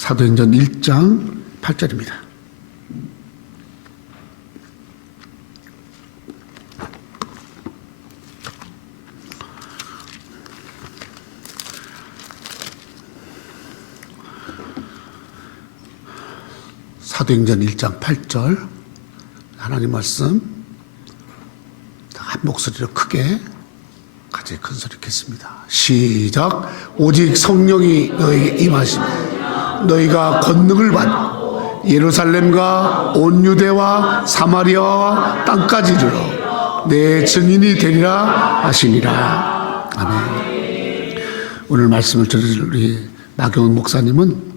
사도행전 1장 8절입니다. 사도행전 1장 8절 하나님 말씀 한 목소리로 크게 같이 큰 소리 겠습니다. 시작. 오직 성령이 너에게 임하시면 너희가 권능을 받고 예루살렘과 온 유대와 사마리아와 땅까지 이르러 내 증인이 되리라 하시니라. 아멘. 오늘 말씀을 들을 우리 나경원 목사님은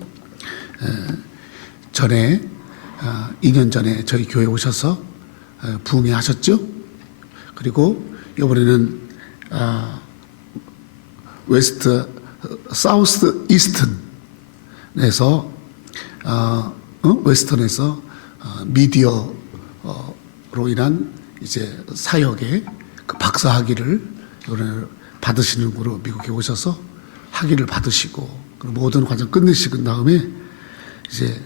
전에 2년 전에 저희 교회에 오셔서 부흥회하셨죠. 그리고 이번에는 사우스 이스턴에서 웨스턴에서 미디어로 인한 이제 사역의 그 박사 학위를 이번에 받으시는 거로 미국에 오셔서 학위를 받으시고 그리고 모든 과정 끝내시고 다음에 이제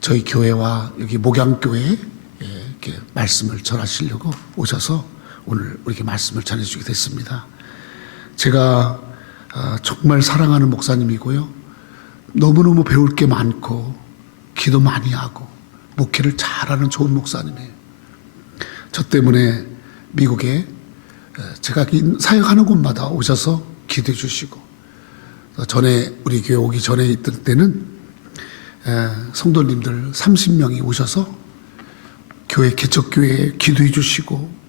저희 교회와 여기 목양교회에 이렇게 말씀을 전하시려고 오셔서 오늘 이렇게 말씀을 전해주게 됐습니다. 제가 정말 사랑하는 목사님이고요. 너무너무 배울 게 많고 기도 많이 하고 목회를 잘하는 좋은 목사님이에요. 저 때문에 미국에 제가 사역하는 곳마다 오셔서 기도해 주시고 전에 우리 교회 오기 전에 있던 때는 성도님들 30명이 오셔서 교회 개척교회에 기도해 주시고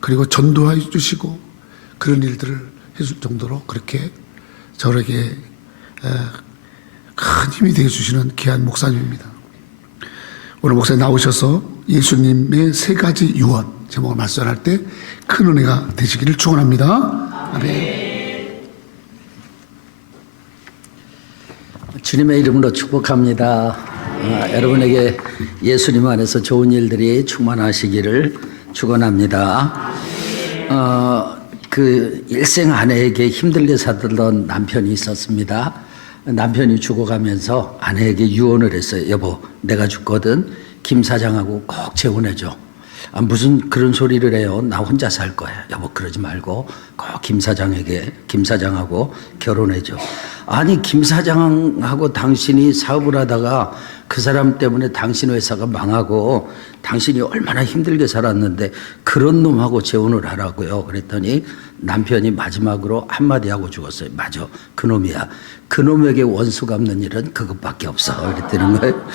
그리고 전도해 주시고 그런 일들을 해줄 정도로 그렇게 저에게 큰 힘이 되어 주시는 귀한 목사님입니다. 오늘 목사님 나오셔서 예수님의 세 가지 유언 제목을 말씀할 때 큰 은혜가 되시기를 축원합니다. 아멘. 주님의 이름으로 축복합니다. 여러분에게 예수님 안에서 좋은 일들이 충만하시기를 축원합니다. 그 일생 아내에게 힘들게 살던 남편이 있었습니다. 남편이 죽어가면서 아내에게 유언을 했어요. 여보, 내가 죽거든 김 사장하고 꼭 재혼해줘. 무슨 그런 소리를 해요. 나 혼자 살 거야. 여보, 그러지 말고 꼭 김 사장하고 결혼해줘. 아니, 김 사장하고 당신이 사업을 하다가 그 사람 때문에 당신 회사가 망하고 당신이 얼마나 힘들게 살았는데 그런 놈하고 재혼을 하라고요. 그랬더니 남편이 마지막으로 한마디 하고 죽었어요. 맞아, 그놈이야. 그놈에게 원수 갚는 일은 그것밖에 없어. 그랬다는 거예요.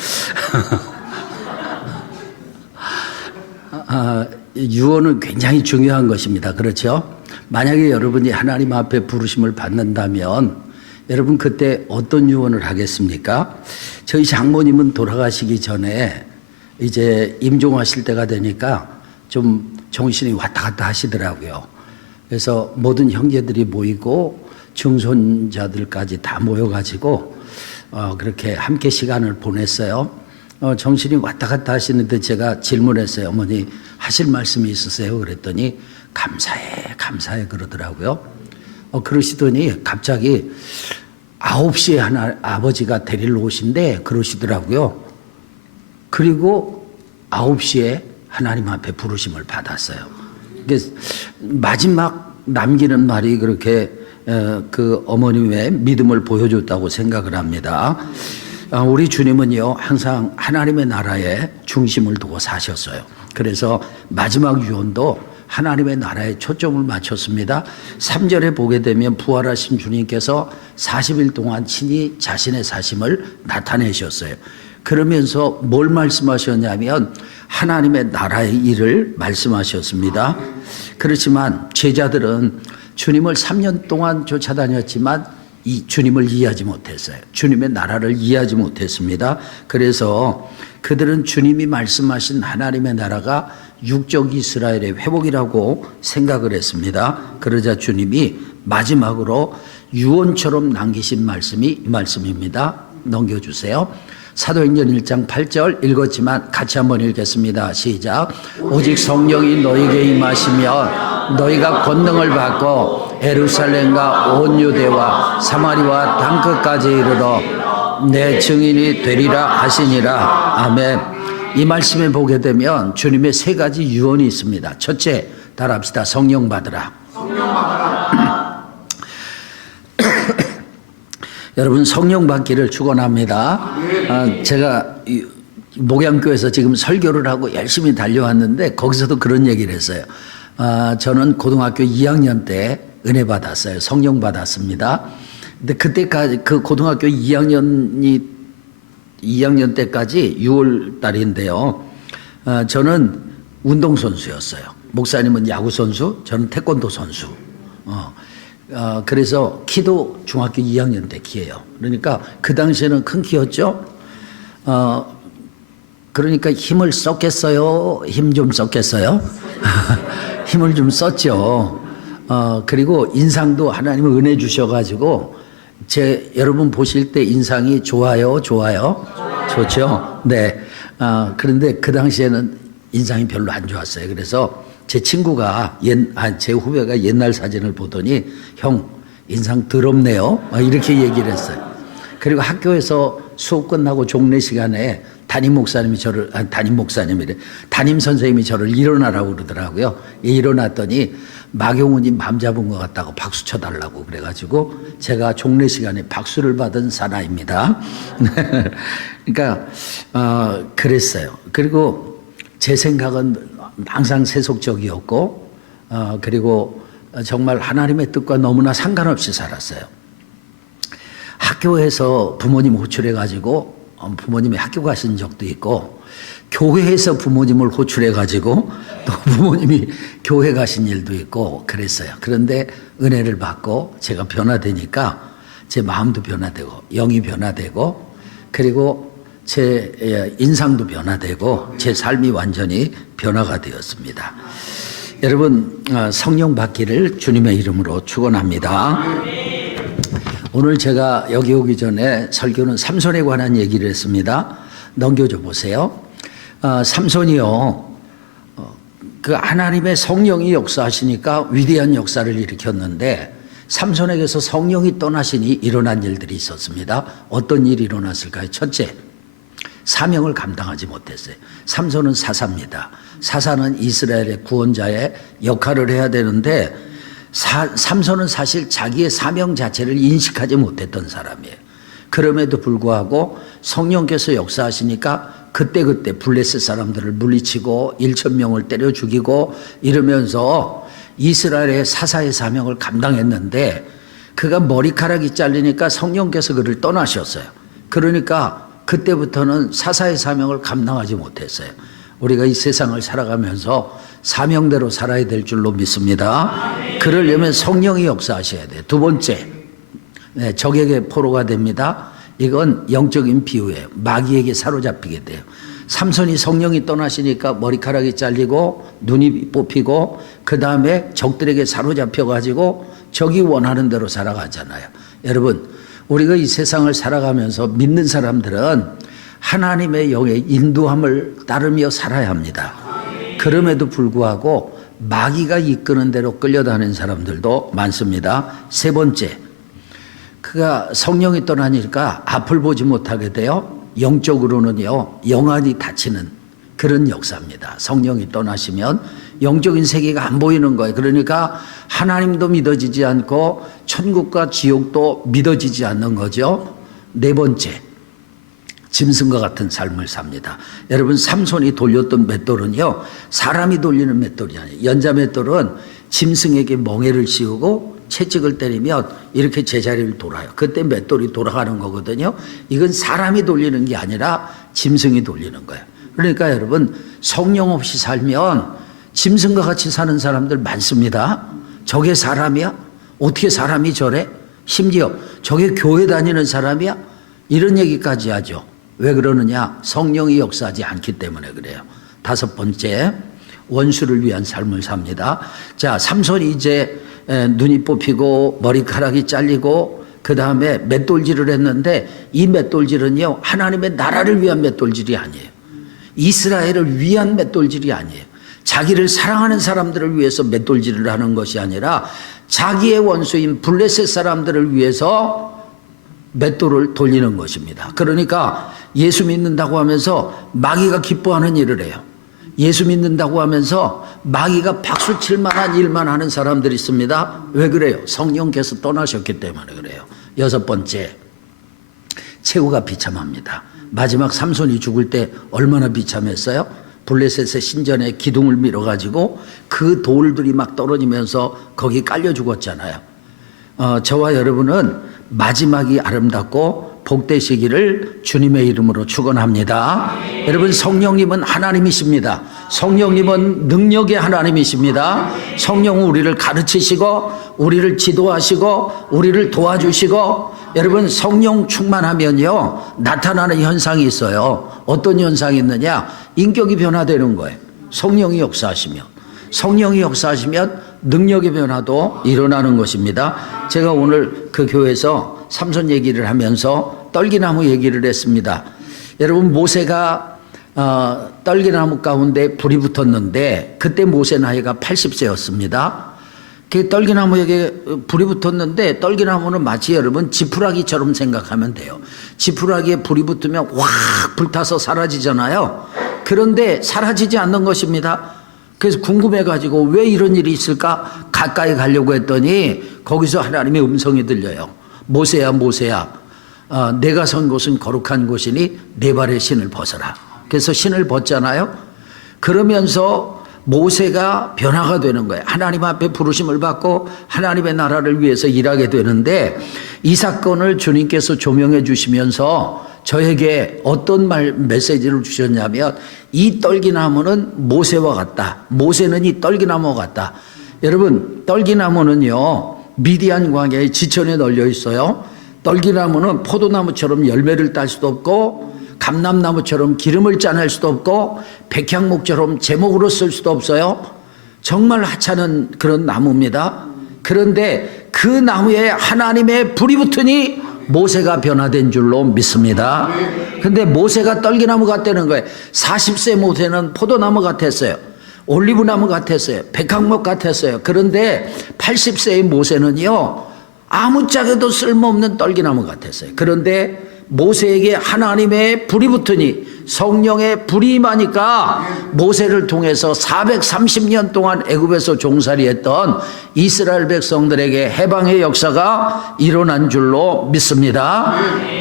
유언은 굉장히 중요한 것입니다. 그렇죠? 만약에 여러분이 하나님 앞에 부르심을 받는다면 여러분 그때 어떤 유언을 하겠습니까? 저희 장모님은 돌아가시기 전에 이제 임종하실 때가 되니까 좀 정신이 왔다 갔다 하시더라고요. 그래서 모든 형제들이 모이고 증손자들까지 다 모여가지고 그렇게 함께 시간을 보냈어요. 정신이 왔다 갔다 하시는데 제가 질문했어요. 어머니 하실 말씀이 있으세요? 그랬더니 감사해 그러더라고요. 그러시더니 갑자기 9시에 아버지가 데리러 오신대 그러시더라고요. 그리고 9시에 하나님 앞에 부르심을 받았어요. 마지막 남기는 말이 그렇게 그 어머님의 믿음을 보여줬다고 생각을 합니다. 우리 주님은요 항상 하나님의 나라에 중심을 두고 사셨어요. 그래서 마지막 유언도 하나님의 나라에 초점을 맞췄습니다. 3절에 보게 되면 부활하신 주님께서 40일 동안 친히 자신의 사심을 나타내셨어요. 그러면서 뭘 말씀하셨냐면 하나님의 나라의 일을 말씀하셨습니다. 그렇지만 제자들은 주님을 3년 동안 쫓아다녔지만 이 주님을 이해하지 못했어요. 주님의 나라를 이해하지 못했습니다. 그래서 그들은 주님이 말씀하신 하나님의 나라가 육적 이스라엘의 회복이라고 생각을 했습니다. 그러자 주님이 마지막으로 유언처럼 남기신 말씀이 이 말씀입니다. 넘겨주세요. 사도행전 1장 8절 읽었지만 같이 한번 읽겠습니다. 시작. 오직 성령이 너희에게 임하시면 너희가 권능을 받고 예루살렘과 온 유대와 사마리아 땅끝까지 이르러 내 증인이 되리라 하시니라. 아멘. 이 말씀에 보게 되면 주님의 세 가지 유언이 있습니다. 첫째, 따라합시다. 성령 받으라. 여러분, 성령 받기를 축원합니다. 제가 목양교에서 지금 설교를 하고 열심히 달려왔는데 거기서도 그런 얘기를 했어요. 저는 고등학교 2학년 때 은혜 받았어요. 성령 받았습니다. 근데 그때까지 그 고등학교 2학년 때까지 6월 달인데요. 저는 운동선수였어요. 목사님은 야구선수, 저는 태권도 선수. 그래서 키도 중학교 2학년 때 키예요. 그러니까 그 당시에는 큰 키였죠. 그러니까 힘을 썼겠어요? 힘 좀 썼겠어요? 힘을 좀 썼죠. 그리고 인상도 하나님은 은혜 주셔가지고 여러분 보실 때 인상이 좋아요? 좋죠? 네. 그런데 그 당시에는 인상이 별로 안 좋았어요. 그래서 제 친구가 제 후배가 옛날 사진을 보더니 형 인상 더럽네요. 이렇게 얘기를 했어요. 그리고 학교에서 수업 끝나고 종례 시간에 담임 선생님이 저를 일어나라고 그러더라고요. 일어났더니 마경훈이 맘 잡은 것 같다고 박수 쳐달라고 그래가지고 제가 종례 시간에 박수를 받은 사나입니다. 그러니까 그랬어요. 그리고 제 생각은 항상 세속적이었고 그리고 정말 하나님의 뜻과 너무나 상관없이 살았어요. 학교에서 부모님 호출해가지고 부모님이 학교 가신 적도 있고 교회에서 부모님을 호출해가지고 또 부모님이 교회 가신 일도 있고 그랬어요. 그런데 은혜를 받고 제가 변화되니까 제 마음도 변화되고 영이 변화되고 그리고 제 인상도 변화되고 제 삶이 완전히 변화가 되었습니다. 여러분 성령 받기를 주님의 이름으로 축원합니다. 오늘 제가 여기 오기 전에 설교는 삼손에 관한 얘기를 했습니다. 넘겨줘 보세요. 삼손이요. 그 하나님의 성령이 역사하시니까 위대한 역사를 일으켰는데 삼손에게서 성령이 떠나시니 일어난 일들이 있었습니다. 어떤 일이 일어났을까요? 첫째, 사명을 감당하지 못했어요. 삼손은 사사입니다. 사사는 이스라엘의 구원자의 역할을 해야 되는데 삼손은 사실 자기의 사명 자체를 인식하지 못했던 사람이에요. 그럼에도 불구하고 성령께서 역사하시니까 그때그때 블레셋 사람들을 물리치고 1,000명을 때려 죽이고 이러면서 이스라엘의 사사의 사명을 감당했는데 그가 머리카락이 잘리니까 성령께서 그를 떠나셨어요. 그러니까 그때부터는 사사의 사명을 감당하지 못했어요. 우리가 이 세상을 살아가면서 사명대로 살아야 될 줄로 믿습니다. 그러려면 성령이 역사하셔야 돼요. 두 번째, 적에게 포로가 됩니다. 이건 영적인 비유예요. 마귀에게 사로잡히게 돼요. 삼손이 성령이 떠나시니까 머리카락이 잘리고 눈이 뽑히고 그 다음에 적들에게 사로잡혀가지고 적이 원하는 대로 살아가잖아요. 여러분, 우리가 이 세상을 살아가면서 믿는 사람들은 하나님의 영의 인도함을 따르며 살아야 합니다. 그럼에도 불구하고 마귀가 이끄는 대로 끌려다니는 사람들도 많습니다. 세 번째, 그가 성령이 떠나니까 앞을 보지 못하게 돼요. 영적으로는요, 영안이 닫히는 그런 역사입니다. 성령이 떠나시면 영적인 세계가 안 보이는 거예요. 그러니까 하나님도 믿어지지 않고 천국과 지옥도 믿어지지 않는 거죠. 네 번째, 짐승과 같은 삶을 삽니다. 여러분, 삼손이 돌렸던 맷돌은요, 사람이 돌리는 맷돌이 아니에요. 연자 맷돌은 짐승에게 멍에를 씌우고 채찍을 때리면 이렇게 제자리를 돌아요. 그때 맷돌이 돌아가는 거거든요. 이건 사람이 돌리는 게 아니라 짐승이 돌리는 거예요. 그러니까 여러분, 성령 없이 살면 짐승과 같이 사는 사람들 많습니다. 저게 사람이야? 어떻게 사람이 저래? 심지어 저게 교회 다니는 사람이야? 이런 얘기까지 하죠. 왜 그러느냐? 성령이 역사하지 않기 때문에 그래요. 다섯 번째, 원수를 위한 삶을 삽니다. 자, 삼손이 이제 눈이 뽑히고 머리카락이 잘리고 그 다음에 맷돌질을 했는데 이 맷돌질은요, 하나님의 나라를 위한 맷돌질이 아니에요. 이스라엘을 위한 맷돌질이 아니에요. 자기를 사랑하는 사람들을 위해서 맷돌질을 하는 것이 아니라 자기의 원수인 블레셋 사람들을 위해서 맷돌을 돌리는 것입니다. 그러니까 예수 믿는다고 하면서 마귀가 기뻐하는 일을 해요. 예수 믿는다고 하면서 마귀가 박수 칠 만한 일만 하는 사람들이 있습니다. 왜 그래요? 성령께서 떠나셨기 때문에 그래요. 여섯 번째, 최후가 비참합니다. 마지막 삼손이 죽을 때 얼마나 비참했어요? 블레셋의 신전에 기둥을 밀어가지고 그 돌들이 막 떨어지면서 거기 깔려 죽었잖아요. 저와 여러분은 마지막이 아름답고 복되시기를 주님의 이름으로 축원합니다. 여러분, 성령님은 하나님이십니다. 성령님은 능력의 하나님이십니다. 성령은 우리를 가르치시고 우리를 지도하시고 우리를 도와주시고, 여러분, 성령 충만하면요 나타나는 현상이 있어요. 어떤 현상이 있느냐? 인격이 변화되는 거예요. 성령이 역사하시면 능력의 변화도 일어나는 것입니다. 제가 오늘 그 교회에서 삼손 얘기를 하면서 떨기나무 얘기를 했습니다. 여러분, 모세가 떨기나무 가운데 불이 붙었는데 그때 모세 나이가 80세였습니다. 그 떨기나무에게 불이 붙었는데, 떨기나무는 마치 여러분 지푸라기처럼 생각하면 돼요. 지푸라기에 불이 붙으면 확 불타서 사라지잖아요. 그런데 사라지지 않는 것입니다. 그래서 궁금해가지고 왜 이런 일이 있을까 가까이 가려고 했더니 거기서 하나님의 음성이 들려요. 모세야, 모세야, 내가 선 곳은 거룩한 곳이니 내 발에 신을 벗어라. 그래서 신을 벗잖아요. 그러면서 모세가 변화가 되는 거예요. 하나님 앞에 부르심을 받고 하나님의 나라를 위해서 일하게 되는데, 이 사건을 주님께서 조명해 주시면서 저에게 어떤 메시지를 주셨냐면, 이 떨기나무는 모세와 같다. 모세는 이 떨기나무와 같다. 여러분, 떨기나무는요 미디안 광야의 지천에 널려 있어요. 떨기나무는 포도나무처럼 열매를 딸 수도 없고, 감람나무처럼 기름을 짜낼 수도 없고, 백향목처럼 제목으로 쓸 수도 없어요. 정말 하찮은 그런 나무입니다. 그런데 그 나무에 하나님의 불이 붙으니 모세가 변화된 줄로 믿습니다. 근데 모세가 떨기나무 같다는 거예요. 40세 모세는 포도나무 같았어요. 올리브나무 같았어요. 백향목 같았어요. 그런데 80세의 모세는요 아무짝에도 쓸모없는 떨기나무 같았어요. 그런데 모세에게 하나님의 불이 붙으니, 성령의 불이 임하니까 모세를 통해서 430년 동안 애굽에서 종살이했던 이스라엘 백성들에게 해방의 역사가 일어난 줄로 믿습니다.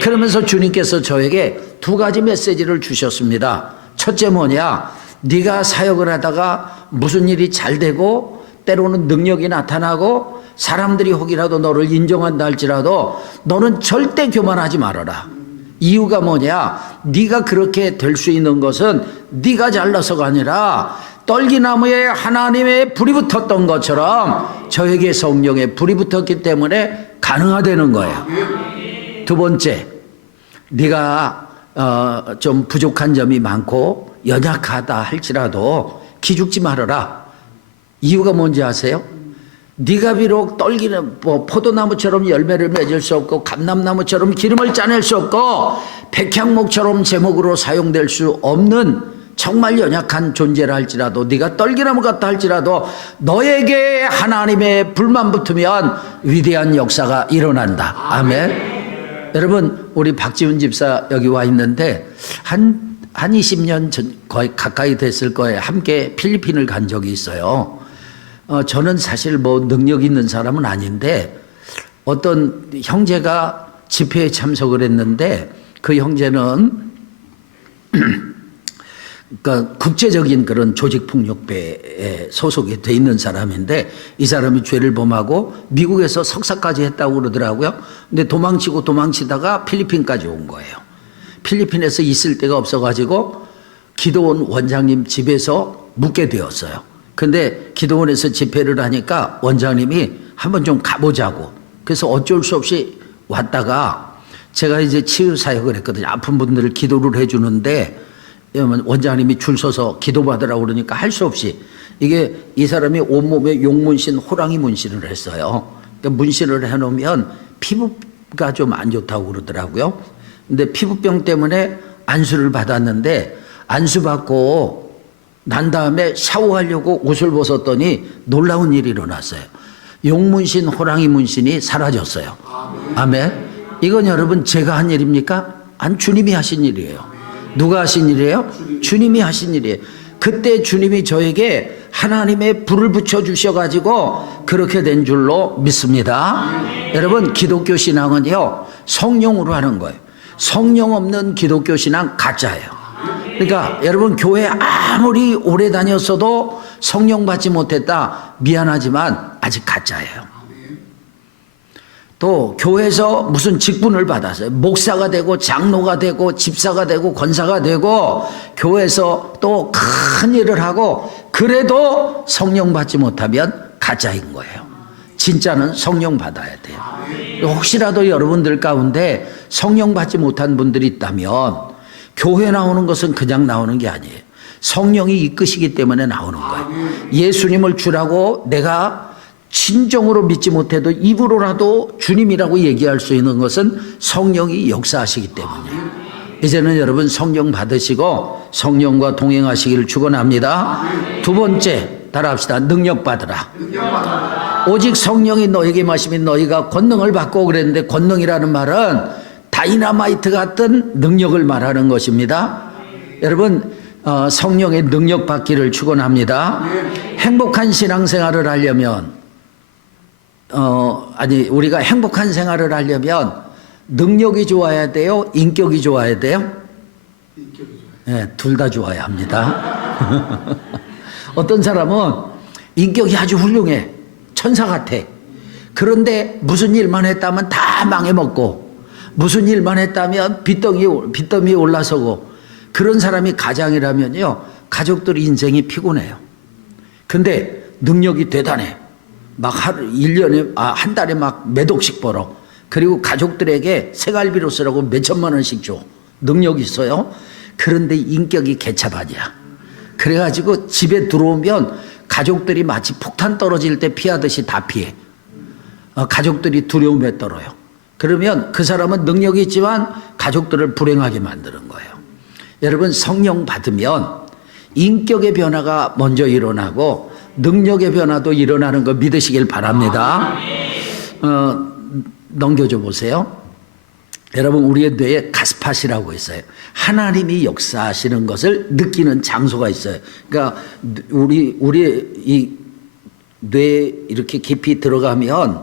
그러면서 주님께서 저에게 두 가지 메시지를 주셨습니다. 첫째 뭐냐? 네가 사역을 하다가 무슨 일이 잘 되고 때로는 능력이 나타나고 사람들이 혹이라도 너를 인정한다 할지라도 너는 절대 교만하지 말아라. 이유가 뭐냐? 네가 그렇게 될 수 있는 것은 네가 잘나서가 아니라 떨기나무에 하나님의 불이 붙었던 것처럼 저에게 성령의 불이 붙었기 때문에 가능하다는 거예요. 두 번째, 네가 좀 부족한 점이 많고 연약하다 할지라도 기죽지 말아라. 이유가 뭔지 아세요? 네가 비록 떨기는 포도나무처럼 열매를 맺을 수 없고, 감람나무처럼 기름을 짜낼 수 없고, 백향목처럼 제목으로 사용될 수 없는 정말 연약한 존재라 할지라도, 네가 떨기나무 같다 할지라도 너에게 하나님의 불만 붙으면 위대한 역사가 일어난다. 아멘. 여러분, 우리 박지훈 집사 여기 와 있는데 한 20년 전 거의 가까이 됐을 거예요. 함께 필리핀을 간 적이 있어요. 저는 사실 뭐 능력 있는 사람은 아닌데, 어떤 형제가 집회에 참석을 했는데 그 형제는 그러니까 국제적인 그런 조직폭력배에 소속이 돼 있는 사람인데, 이 사람이 죄를 범하고 미국에서 석사까지 했다고 그러더라고요. 근데 도망치다가 필리핀까지 온 거예요. 필리핀에서 있을 데가 없어가지고 기도원 원장님 집에서 묵게 되었어요. 근데 기도원에서 집회를 하니까 원장님이 한번 좀 가보자고, 그래서 어쩔 수 없이 왔다가 제가 이제 치유 사역을 했거든요. 아픈 분들을 기도를 해주는데 원장님이 줄 서서 기도받으라고 그러니까 할 수 없이, 이게 이 사람이 온몸에 용문신, 호랑이 문신을 했어요. 그러니까 문신을 해놓으면 피부가 좀 안 좋다고 그러더라고요. 근데 피부병 때문에 안수를 받았는데, 안수 받고 난 다음에 샤워하려고 옷을 벗었더니 놀라운 일이 일어났어요. 용문신, 호랑이 문신이 사라졌어요. 아멘. 이건 여러분 제가 한 일입니까? 안, 주님이 하신 일이에요. 누가 하신 일이에요? 주님이 하신 일이에요. 그때 주님이 저에게 하나님의 불을 붙여 주셔가지고 그렇게 된 줄로 믿습니다. 여러분, 기독교 신앙은요, 성령으로 하는 거예요. 성령 없는 기독교 신앙 가짜예요. 그러니까 여러분, 교회 아무리 오래 다녔어도 성령 받지 못했다, 미안하지만 아직 가짜예요. 또 교회에서 무슨 직분을 받았어요. 목사가 되고 장로가 되고 집사가 되고 권사가 되고 교회에서 또 큰 일을 하고, 그래도 성령 받지 못하면 가짜인 거예요. 진짜는 성령 받아야 돼요. 혹시라도 여러분들 가운데 성령 받지 못한 분들이 있다면, 교회 나오는 것은 그냥 나오는 게 아니에요. 성령이 이끄시기 때문에 나오는 거예요. 예수님을 주라고 내가 진정으로 믿지 못해도 입으로라도 주님이라고 얘기할 수 있는 것은 성령이 역사하시기 때문이에요. 이제는 여러분 성령 받으시고 성령과 동행하시기를 축원합니다. 두 번째, 따라합시다. 능력 받으라. 오직 성령이 너에게 마시면 너희가 권능을 받고 그랬는데, 권능이라는 말은 다이나마이트 같은 능력을 말하는 것입니다. 여러분, 성령의 능력 받기를 축원합니다. 행복한 신앙생활을 하려면, 우리가 행복한 생활을 하려면 능력이 좋아야 돼요? 인격이 좋아야 돼요? 인격이 좋아야 돼요. 네, 둘 다 좋아야 합니다. 어떤 사람은 인격이 아주 훌륭해. 천사 같아. 그런데 무슨 일만 했다면 다 망해먹고, 무슨 일만 했다면 빚더미에 올라서고, 그런 사람이 가장이라면요, 가족들 인생이 피곤해요. 근데 능력이 대단해. 막 한 달에 막 몇 억씩 벌어. 그리고 가족들에게 생활비로 쓰라고 몇 천만 원씩 줘. 능력이 있어요. 그런데 인격이 개차반이야. 그래가지고 집에 들어오면 가족들이 마치 폭탄 떨어질 때 피하듯이 다 피해. 가족들이 두려움에 떨어요. 그러면 그 사람은 능력이 있지만 가족들을 불행하게 만드는 거예요. 여러분, 성령 받으면 인격의 변화가 먼저 일어나고 능력의 변화도 일어나는 거 믿으시길 바랍니다. 넘겨줘 보세요. 여러분, 우리의 뇌에 가스팟이라고 있어요. 하나님이 역사하시는 것을 느끼는 장소가 있어요. 그러니까 우리의 이 뇌에 이렇게 깊이 들어가면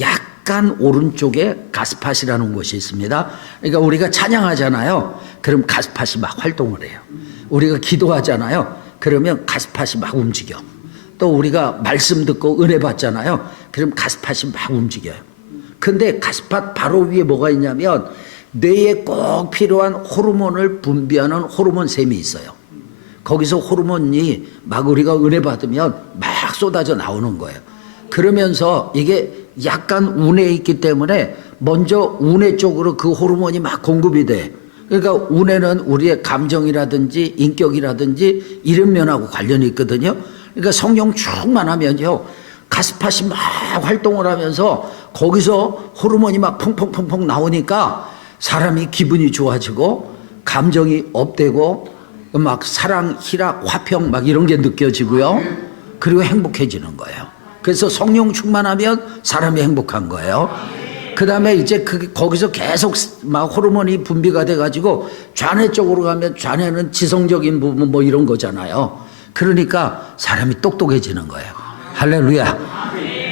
약간 오른쪽에 가스팟이라는 곳이 있습니다. 그러니까 우리가 찬양하잖아요. 그럼 가스팟이 막 활동을 해요. 우리가 기도하잖아요. 그러면 가스팟이 막 움직여. 또 우리가 말씀 듣고 은혜 받잖아요. 그럼 가스팟이 막 움직여요. 근데 가스팟 바로 위에 뭐가 있냐면 뇌에 꼭 필요한 호르몬을 분비하는 호르몬샘이 있어요. 거기서 호르몬이 막 우리가 은혜 받으면 막 쏟아져 나오는 거예요. 그러면서 이게 약간 운에 있기 때문에 먼저 운의 쪽으로 그 호르몬이 막 공급이 돼. 그러니까 운에는 우리의 감정이라든지 인격이라든지 이런 면하고 관련이 있거든요. 그러니까 성령 충만하면요, 가스팟이 막 활동을 하면서 거기서 호르몬이 막 펑펑펑펑 나오니까 사람이 기분이 좋아지고 감정이 업되고 막 사랑, 희락, 화평 막 이런 게 느껴지고요. 그리고 행복해지는 거예요. 그래서 성령 충만하면 사람이 행복한 거예요. 그 다음에 이제 거기서 계속 막 호르몬이 분비가 돼가지고 좌뇌 쪽으로 가면 좌뇌는 지성적인 부분 뭐 이런 거잖아요. 그러니까 사람이 똑똑해지는 거예요. 할렐루야.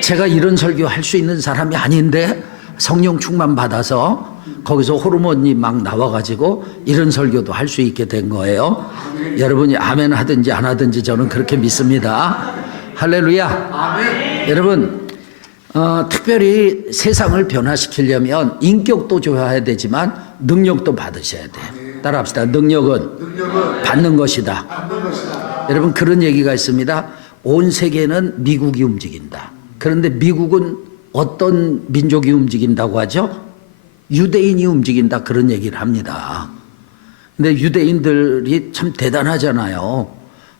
제가 이런 설교 할 수 있는 사람이 아닌데 성령 충만 받아서 거기서 호르몬이 막 나와가지고 이런 설교도 할 수 있게 된 거예요. 여러분이 아멘 하든지 안 하든지 저는 그렇게 믿습니다. 할렐루야. 아멘. 여러분, 특별히 세상을 변화시키려면 인격도 좋아야 되지만 능력도 받으셔야 돼요. 따라합시다. 능력은 받는 것이다. 여러분, 그런 얘기가 있습니다. 온 세계는 미국이 움직인다. 그런데 미국은 어떤 민족이 움직인다고 하죠? 유대인이 움직인다, 그런 얘기를 합니다. 근데 유대인들이 참 대단하잖아요.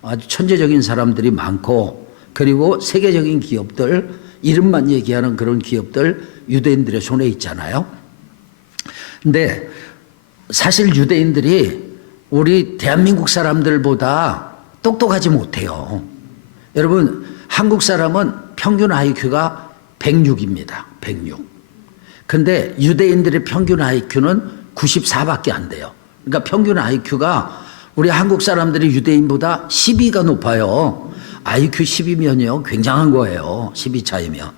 아주 천재적인 사람들이 많고, 그리고 세계적인 기업들, 이름만 얘기하는 그런 기업들 유대인들의 손에 있잖아요. 근데 사실 유대인들이 우리 대한민국 사람들보다 똑똑하지 못해요. 여러분, 한국 사람은 평균 IQ가 106입니다. 106. 근데 유대인들의 평균 IQ는 94밖에 안 돼요. 그러니까 평균 IQ가 우리 한국 사람들이 유대인보다 12가 높아요. IQ 10이면요. 굉장한 거예요. 12 차이면.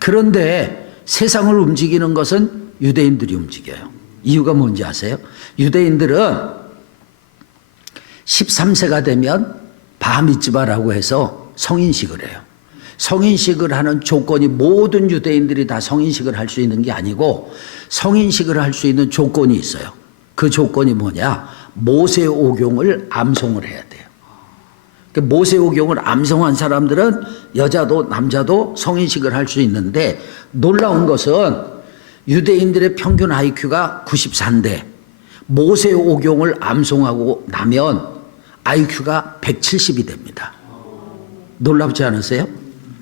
그런데 세상을 움직이는 것은 유대인들이 움직여요. 이유가 뭔지 아세요? 유대인들은 13세가 되면 바미츠바라고 해서 성인식을 해요. 성인식을 하는 조건이 모든 유대인들이 다 성인식을 할 수 있는 게 아니고 성인식을 할 수 있는 조건이 있어요. 그 조건이 뭐냐? 모세오경을 암송을 해야 돼요. 모세오경을 암송한 사람들은 여자도 남자도 성인식을 할 수 있는데 놀라운 것은 유대인들의 평균 IQ가 94인데 모세오경을 암송하고 나면 IQ가 170이 됩니다. 놀랍지 않으세요?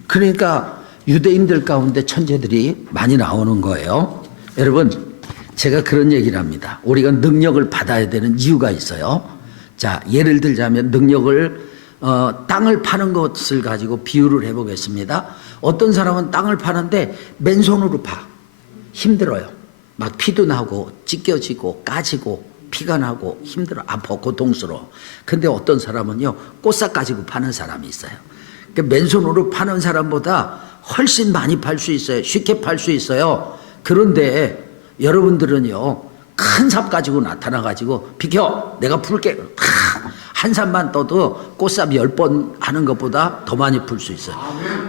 그러니까 유대인들 가운데 천재들이 많이 나오는 거예요. 여러분, 제가 그런 얘기를 합니다. 우리가 능력을 받아야 되는 이유가 있어요. 자, 예를 들자면 능력을 땅을 파는 것을 가지고 비유를 해보겠습니다. 어떤 사람은 땅을 파는데 맨손으로 파. 힘들어요. 막 피도 나고 찢겨지고 까지고 피가 나고 힘들어 아파 고통스러워. 근데 어떤 사람은요 꽃삽 가지고 파는 사람이 있어요. 그러니까 맨손으로 파는 사람보다 훨씬 많이 팔 수 있어요. 쉽게 팔 수 있어요. 그런데 여러분들은요 큰 삽 가지고 나타나 가지고 비켜 내가 풀게 한 삽만 떠도 꽃삽 10번 하는 것보다 더 많이 풀 수 있어요.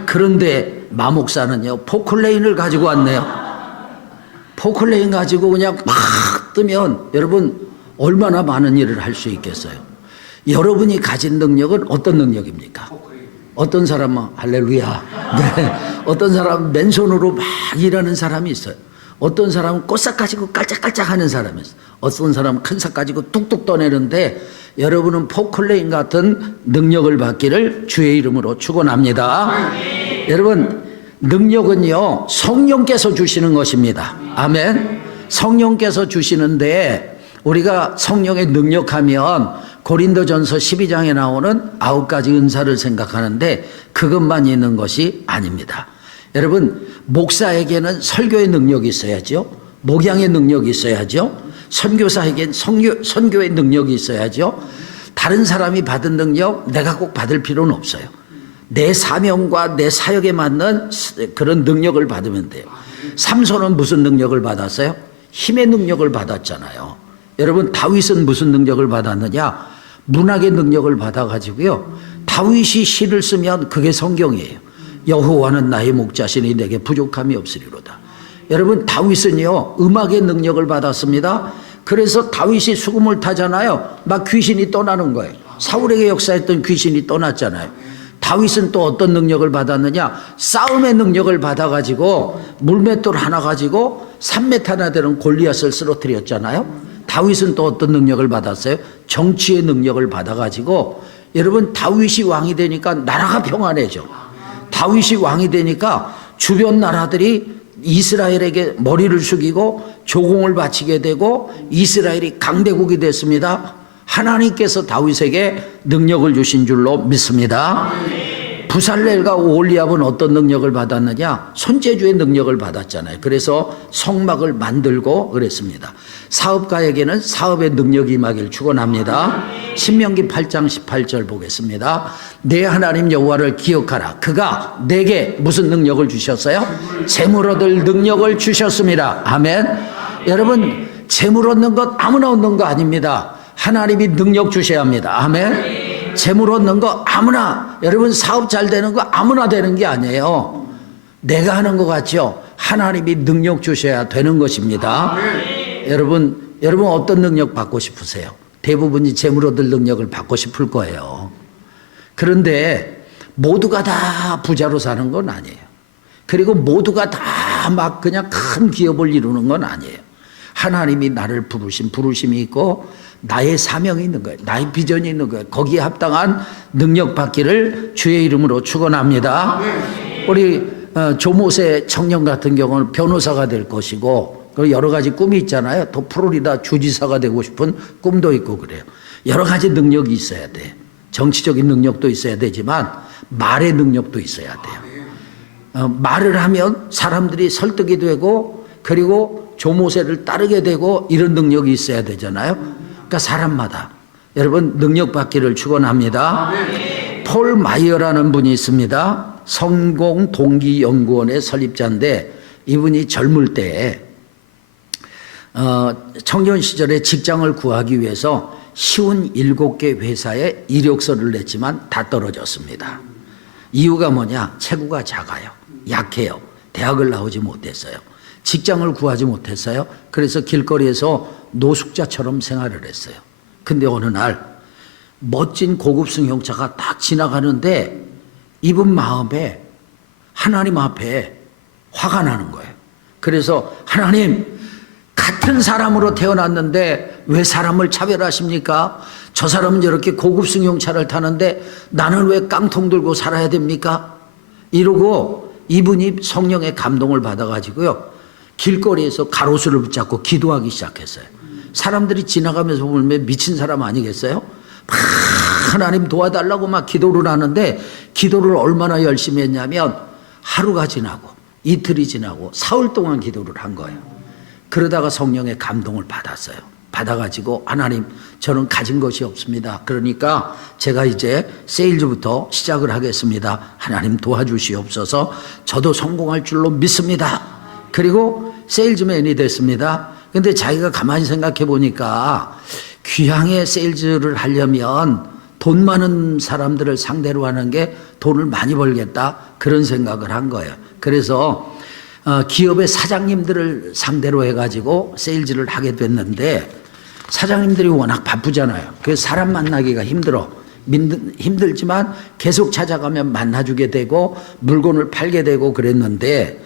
그런데 마목사는요 포클레인을 가지고 왔네요. 포클레인 가지고 그냥 막 뜨면 여러분 얼마나 많은 일을 할 수 있겠어요. 여러분이 가진 능력은 어떤 능력입니까? 어떤 사람은 할렐루야. 네. 어떤 사람은 맨손으로 막 일하는 사람이 있어요. 어떤 사람은 꽃삽 가지고 깔짝깔짝 하는 사람이 있어요. 어떤 사람은 큰 삽 가지고 뚝뚝 떠내는데 여러분은 포클레인 같은 능력을 받기를 주의 이름으로 축원합니다. 여러분 능력은요 성령께서 주시는 것입니다. 아멘. 성령께서 주시는데 우리가 성령의 능력하면 고린도전서 12장에 나오는 9가지 은사를 생각하는데 그것만 있는 것이 아닙니다. 여러분 목사에게는 설교의 능력이 있어야죠. 목양의 능력이 있어야죠. 선교사에게는 선교의 능력이 있어야죠. 다른 사람이 받은 능력 내가 꼭 받을 필요는 없어요. 내 사명과 내 사역에 맞는 그런 능력을 받으면 돼요. 삼손은 무슨 능력을 받았어요? 힘의 능력을 받았잖아요. 여러분 다윗은 무슨 능력을 받았느냐? 문학의 능력을 받아가지고요. 다윗이 시를 쓰면 그게 성경이에요. 여호와는 나의 목자시니 내게 부족함이 없으리로다. 여러분 다윗은요 음악의 능력을 받았습니다. 그래서 다윗이 수금을 타잖아요. 막 귀신이 떠나는 거예요. 사울에게 역사했던 귀신이 떠났잖아요. 다윗은 또 어떤 능력을 받았느냐? 싸움의 능력을 받아가지고 물맷돌 하나 가지고 3m나 되는 골리앗을 쓰러뜨렸잖아요. 다윗은 또 어떤 능력을 받았어요? 정치의 능력을 받아가지고 여러분 다윗이 왕이 되니까 나라가 평안해져. 다윗이 왕이 되니까 주변 나라들이 이스라엘에게 머리를 숙이고 조공을 바치게 되고 이스라엘이 강대국이 됐습니다. 하나님께서 다윗에게 능력을 주신 줄로 믿습니다. 부살렐과 오홀리압은 어떤 능력을 받았느냐? 손재주의 능력을 받았잖아요. 그래서 성막을 만들고 그랬습니다. 사업가에게는 사업의 능력이 임하길 축원합니다. 신명기 8장 18절 보겠습니다. 내 하나님 여호와를 기억하라. 그가 내게 무슨 능력을 주셨어요? 재물 얻을 능력을 주셨습니다. 아멘. 여러분 재물 얻는 것 아무나 얻는 거 아닙니다. 하나님이 능력 주셔야 합니다. 아멘. 재물 얻는 거 아무나, 여러분 사업 잘 되는 거 아무나 되는 게 아니에요. 내가 하는 것 같죠? 하나님이 능력 주셔야 되는 것입니다. 여러분 어떤 능력 받고 싶으세요? 대부분이 재물 얻을 능력을 받고 싶을 거예요. 그런데 모두가 다 부자로 사는 건 아니에요. 그리고 모두가 다 막 그냥 큰 기업을 이루는 건 아니에요. 하나님이 나를 부르신 부르심이 있고 나의 사명이 있는 거예요. 나의 비전이 있는 거예요. 거기에 합당한 능력 받기를 주의 이름으로 축원합니다. 우리 조모세 청년 같은 경우는 변호사가 될 것이고 여러 가지 꿈이 있잖아요. 또 플로리다 주지사가 되고 싶은 꿈도 있고 그래요. 여러 가지 능력이 있어야 돼. 정치적인 능력도 있어야 되지만 말의 능력도 있어야 돼요. 말을 하면 사람들이 설득이 되고 그리고 조모세를 따르게 되고 이런 능력이 있어야 되잖아요. 그러니까 사람마다 여러분 능력 받기를 축원합니다. 폴 마이어라는 분이 있습니다. 성공 동기 연구원의 설립자인데 이분이 젊을 때 청년 시절에 직장을 구하기 위해서 쉬운 7개 회사에 이력서를 냈지만 다 떨어졌습니다. 이유가 뭐냐? 체구가 작아요. 약해요. 대학을 나오지 못했어요. 직장을 구하지 못했어요. 그래서 길거리에서 노숙자처럼 생활을 했어요. 근데 어느 날 멋진 고급 승용차가 딱 지나가는데 이분 마음에 하나님 앞에 화가 나는 거예요. 그래서 하나님, 같은 사람으로 태어났는데 왜 사람을 차별하십니까? 저 사람은 저렇게 고급 승용차를 타는데 나는 왜 깡통 들고 살아야 됩니까? 이러고 이분이 성령의 감동을 받아가지고요, 길거리에서 가로수를 붙잡고 기도하기 시작했어요. 사람들이 지나가면서 보면 미친 사람 아니겠어요? 막 하나님 도와달라고 막 기도를 하는데 기도를 얼마나 열심히 했냐면 하루가 지나고 이틀이 지나고 사흘 동안 기도를 한 거예요. 그러다가 성령의 감동을 받았어요. 받아가지고 하나님, 저는 가진 것이 없습니다. 그러니까 제가 이제 세일즈부터 시작을 하겠습니다. 하나님 도와주시옵소서. 저도 성공할 줄로 믿습니다. 그리고 세일즈맨이 됐습니다. 근데 자기가 가만히 생각해 보니까 귀향의 세일즈를 하려면 돈 많은 사람들을 상대로 하는 게 돈을 많이 벌겠다, 그런 생각을 한 거예요. 그래서 기업의 사장님들을 상대로 해가지고 세일즈를 하게 됐는데 사장님들이 워낙 바쁘잖아요. 그래서 사람 만나기가 힘들지만 계속 찾아가면 만나주게 되고 물건을 팔게 되고 그랬는데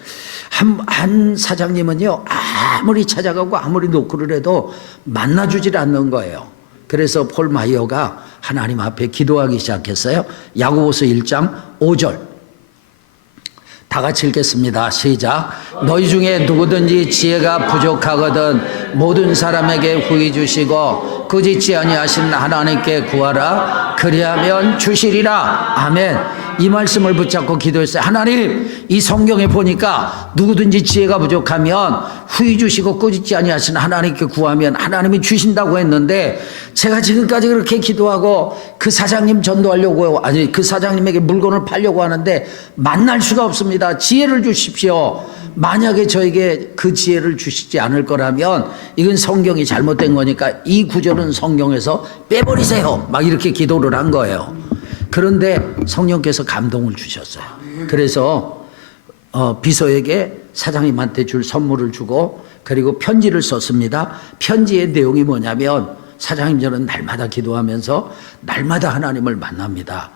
한 사장님은요, 아무리 찾아가고 아무리 노크를 해도 만나주질 않는 거예요. 그래서 폴 마이어가 하나님 앞에 기도하기 시작했어요. 야고보서 1장 5절 다 같이 읽겠습니다. 시작. 너희 중에 누구든지 지혜가 부족하거든 모든 사람에게 후히 주시고 꾸짖지 아니하신 하나님께 구하라. 그리하면 주시리라. 아멘. 이 말씀을 붙잡고 기도했어요. 하나님, 이 성경에 보니까 누구든지 지혜가 부족하면 후히 주시고 꾸짖지 아니하신 하나님께 구하면 하나님이 주신다고 했는데 제가 지금까지 그렇게 기도하고 그 사장님 전도하려고, 아니 그 사장님에게 물건을 팔려고 하는데 만날 수가 없습니다. 지혜를 주십시오. 만약에 저에게 그 지혜를 주시지 않을 거라면 이건 성경이 잘못된 거니까 이 구절은 성경에서 빼버리세요. 막 이렇게 기도를 한 거예요. 그런데 성령께서 감동을 주셨어요. 그래서 비서에게 사장님한테 줄 선물을 주고 그리고 편지를 썼습니다. 편지의 내용이 뭐냐면, 사장님, 저는 날마다 기도하면서 날마다 하나님을 만납니다.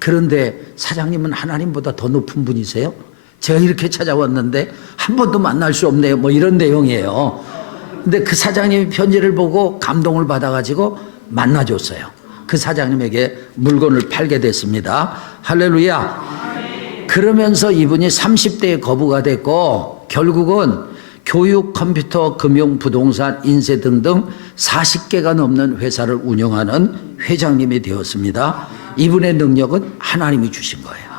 그런데 사장님은 하나님보다 더 높은 분이세요? 제가 이렇게 찾아왔는데 한 번도 만날 수 없네요. 뭐 이런 내용이에요. 근데 그 사장님이 편지를 보고 감동을 받아가지고 만나줬어요. 그 사장님에게 물건을 팔게 됐습니다. 할렐루야. 그러면서 이분이 30대에 거부가 됐고 결국은 교육, 컴퓨터, 금융, 부동산, 인쇄 등등 40개가 넘는 회사를 운영하는 회장님이 되었습니다. 이분의 능력은 하나님이 주신 거예요.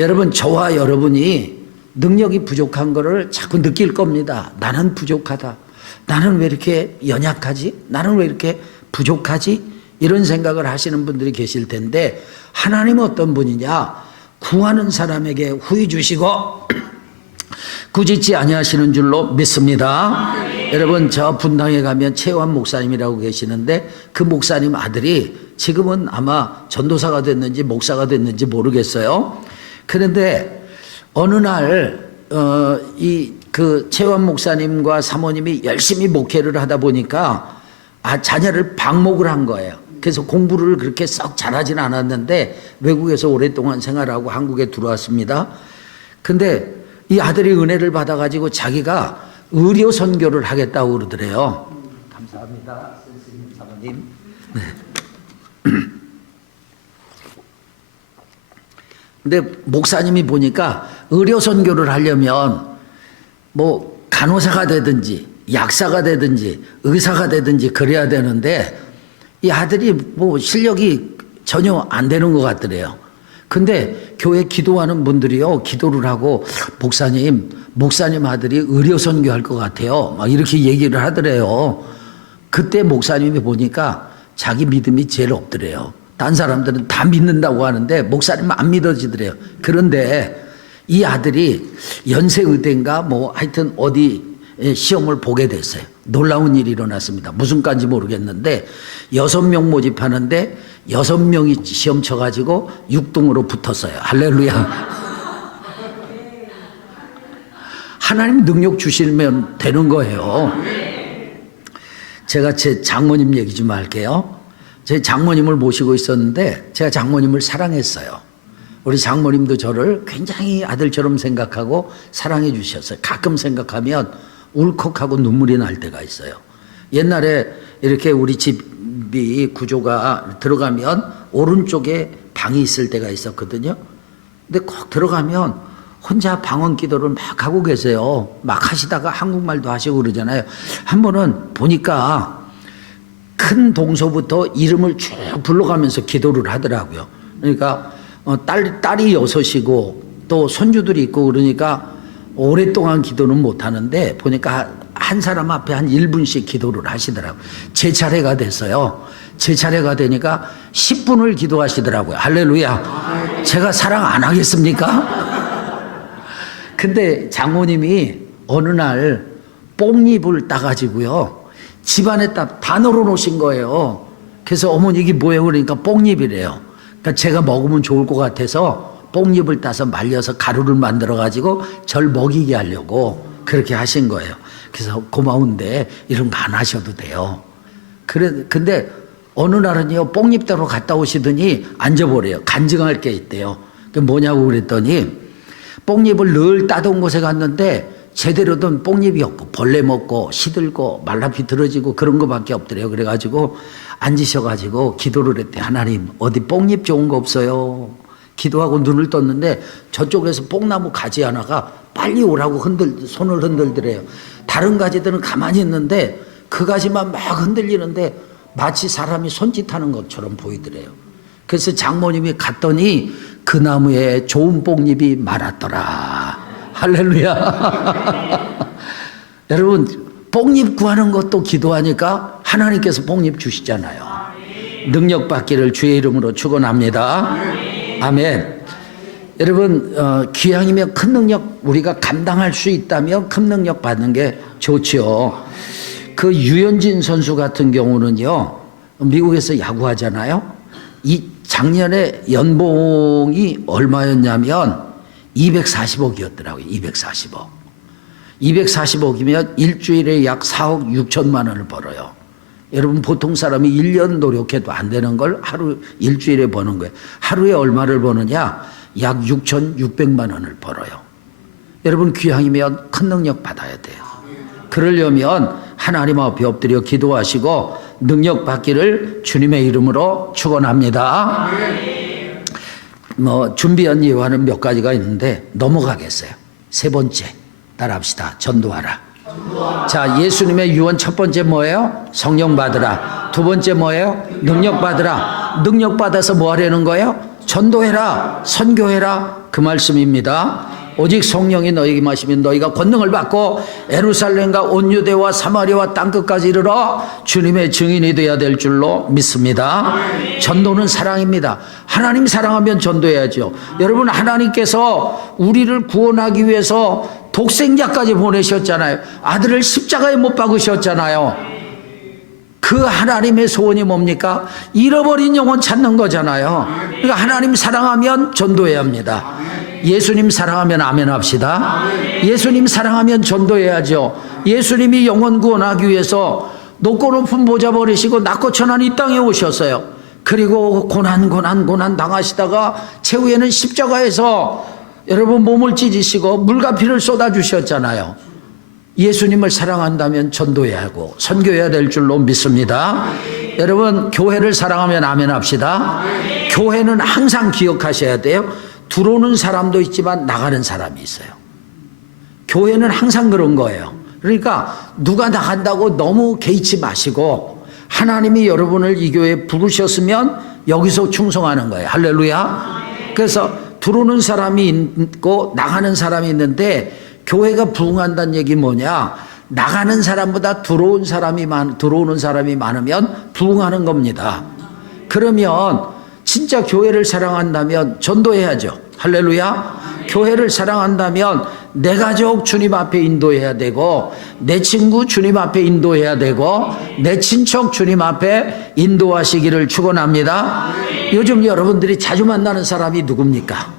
여러분, 저와 여러분이 능력이 부족한 거를 자꾸 느낄 겁니다. 나는 부족하다. 나는 왜 이렇게 연약하지? 나는 왜 이렇게 부족하지? 이런 생각을 하시는 분들이 계실 텐데, 하나님은 어떤 분이냐? 구하는 사람에게 후히 주시고 꾸짖지 아니하시는 줄로 믿습니다. 여러분, 저 분당에 가면 최환 목사님이라고 계시는데 그 목사님 아들이 지금은 아마 전도사가 됐는지 목사가 됐는지 모르겠어요. 그런데 어느 날 그 최환 목사님과 사모님이 열심히 목회를 하다 보니까 자녀를 방목을 한 거예요. 그래서 공부를 그렇게 썩 잘하진 않았는데 외국에서 오랫동안 생활하고 한국에 들어왔습니다. 근데 이 아들이 은혜를 받아가지고 자기가 의료 선교를 하겠다고 그러더래요. 감사합니다, 선생님, 사모님. 네. 근데 목사님이 보니까 의료 선교를 하려면 뭐 간호사가 되든지 약사가 되든지 의사가 되든지 그래야 되는데 이 아들이 뭐 실력이 전혀 안 되는 것 같더래요. 근데 교회 기도하는 분들이요, 기도를 하고 목사님 목사님 아들이 의료 선교할 것 같아요. 막 이렇게 얘기를 하더래요. 그때 목사님이 보니까 자기 믿음이 제일 없더래요. 딴 사람들은 다 믿는다고 하는데 목사님은 안 믿어지더래요. 그런데 이 아들이 연세의대인가 뭐 하여튼 어디 시험을 보게 됐어요. 놀라운 일이 일어났습니다. 무슨 과인지 모르겠는데 6명 모집하는데 6명이 시험 쳐가지고 6등으로 붙었어요. 할렐루야. 하나님 능력 주시면 되는 거예요. 제가 제 장모님 얘기 좀 할게요. 제 장모님을 모시고 있었는데 제가 장모님을 사랑했어요. 우리 장모님도 저를 굉장히 아들처럼 생각하고 사랑해 주셨어요. 가끔 생각하면 울컥하고 눈물이 날 때가 있어요. 옛날에 이렇게 우리 집이 구조가 들어가면 오른쪽에 방이 있을 때가 있었거든요. 근데 꼭 들어가면 혼자 방언 기도를 막 하고 계세요. 막 하시다가 한국말도 하시고 그러잖아요. 한 번은 보니까 큰 동서부터 이름을 쭉 불러가면서 기도를 하더라고요. 그러니까 딸이 6이고 또 손주들이 있고 그러니까 오랫동안 기도는 못 하는데 보니까 한 사람 앞에 한 1분씩 기도를 하시더라고요. 제 차례가 됐어요. 제 차례가 되니까 10분을 기도하시더라고요. 할렐루야. 제가 사랑 안 하겠습니까? 근데 장모님이 어느 날 뽕잎을 따가지고요. 집안에다 다 널어놓으신 거예요. 그래서 어머니 이게 뭐예요? 그러니까 뽕잎이래요. 그러니까 제가 먹으면 좋을 것 같아서 뽕잎을 따서 말려서 가루를 만들어가지고 절 먹이게 하려고 그렇게 하신 거예요. 그래서 고마운데 이런 거 안 하셔도 돼요. 근데 어느 날은요, 뽕잎 따러 갔다 오시더니 앉아보래요. 간증할 게 있대요. 그게 뭐냐고 그랬더니 뽕잎을 늘 따던 곳에 갔는데 제대로 된 뽕잎이 없고 벌레 먹고 시들고 말라 비틀어지고 그런 거밖에 없더래요. 그래가지고 앉으셔가지고 기도를 했대. 하나님 어디 뽕잎 좋은 거 없어요. 기도하고 눈을 떴는데 저쪽에서 뽕나무 가지 하나가 빨리 오라고 손을 흔들더래요. 다른 가지들은 가만히 있는데 그 가지만 막 흔들리는데 마치 사람이 손짓하는 것처럼 보이더래요. 그래서 장모님이 갔더니 그 나무에 좋은 뽕잎이 많았더라. 할렐루야. 여러분 뽕잎 구하는 것도 기도하니까 하나님께서 뽕잎 주시잖아요. 능력 받기를 주의 이름으로 축원합니다. 아멘. 여러분 귀향이면 큰 능력 우리가 감당할 수 있다면 큰 능력 받는 게 좋죠. 그 유현진 선수 같은 경우는요, 미국에서 야구하잖아요. 이 작년에 연봉이 얼마였냐면 240억이었더라고요. 240억. 240억이면 일주일에 약 4억 6천만 원을 벌어요. 여러분 보통 사람이 1년 노력해도 안 되는 걸 하루 일주일에 버는 거예요. 하루에 얼마를 버느냐? 약 6,600만 원을 벌어요. 여러분 귀향이면 큰 능력 받아야 돼요. 그러려면 하나님 앞에 엎드려 기도하시고 능력 받기를 주님의 이름으로 축원합니다. 준비한 예화는 몇 가지가 있는데 넘어가겠어요. 세 번째 따라합시다. 전도하라. 자, 예수님의 유언 첫 번째 뭐예요? 성령 받으라. 두 번째 뭐예요? 능력 받으라. 능력 받아서 뭐 하려는 거예요? 전도해라. 선교해라. 그 말씀입니다. 오직 성령이 너에게 마시면 너희가 권능을 받고 예루살렘과 온 유대와 사마리아와 땅끝까지 이르러 주님의 증인이 되어야 될 줄로 믿습니다. 전도는 사랑입니다. 하나님 사랑하면 전도해야죠. 여러분 하나님께서 우리를 구원하기 위해서 독생자까지 보내셨잖아요. 아들을 십자가에 못 박으셨잖아요. 그 하나님의 소원이 뭡니까? 잃어버린 영혼 찾는 거잖아요. 그러니까 하나님 사랑하면 전도해야 합니다. 예수님 사랑하면 아멘 합시다. 예수님 사랑하면 전도해야죠. 예수님이 영혼 구원하기 위해서 높고 높은 보좌 버리시고 낮고 천한 이 땅에 오셨어요. 그리고 고난 당하시다가 최후에는 십자가에서 여러분 몸을 찢으시고 물과 피를 쏟아주셨잖아요. 예수님을 사랑한다면 전도해야 하고 선교해야 될 줄로 믿습니다. 여러분 교회를 사랑하면 아멘 합시다. 교회는 항상 기억하셔야 돼요. 들어오는 사람도 있지만 나가는 사람이 있어요. 교회는 항상 그런 거예요. 그러니까 누가 나간다고 너무 개의치 마시고 하나님이 여러분을 이 교회에 부르셨으면 여기서 충성하는 거예요. 할렐루야. 그래서 들어오는 사람이 있고 나가는 사람이 있는데 교회가 부흥한다는 얘기 뭐냐? 나가는 사람보다 들어오는 사람이 많으면 부흥하는 겁니다. 그러면 진짜 교회를 사랑한다면 전도해야죠. 할렐루야. 교회를 사랑한다면 내 가족 주님 앞에 인도해야 되고, 내 친구 주님 앞에 인도해야 되고, 내 친척 주님 앞에 인도하시기를 축원합니다. 요즘 여러분들이 자주 만나는 사람이 누굽니까?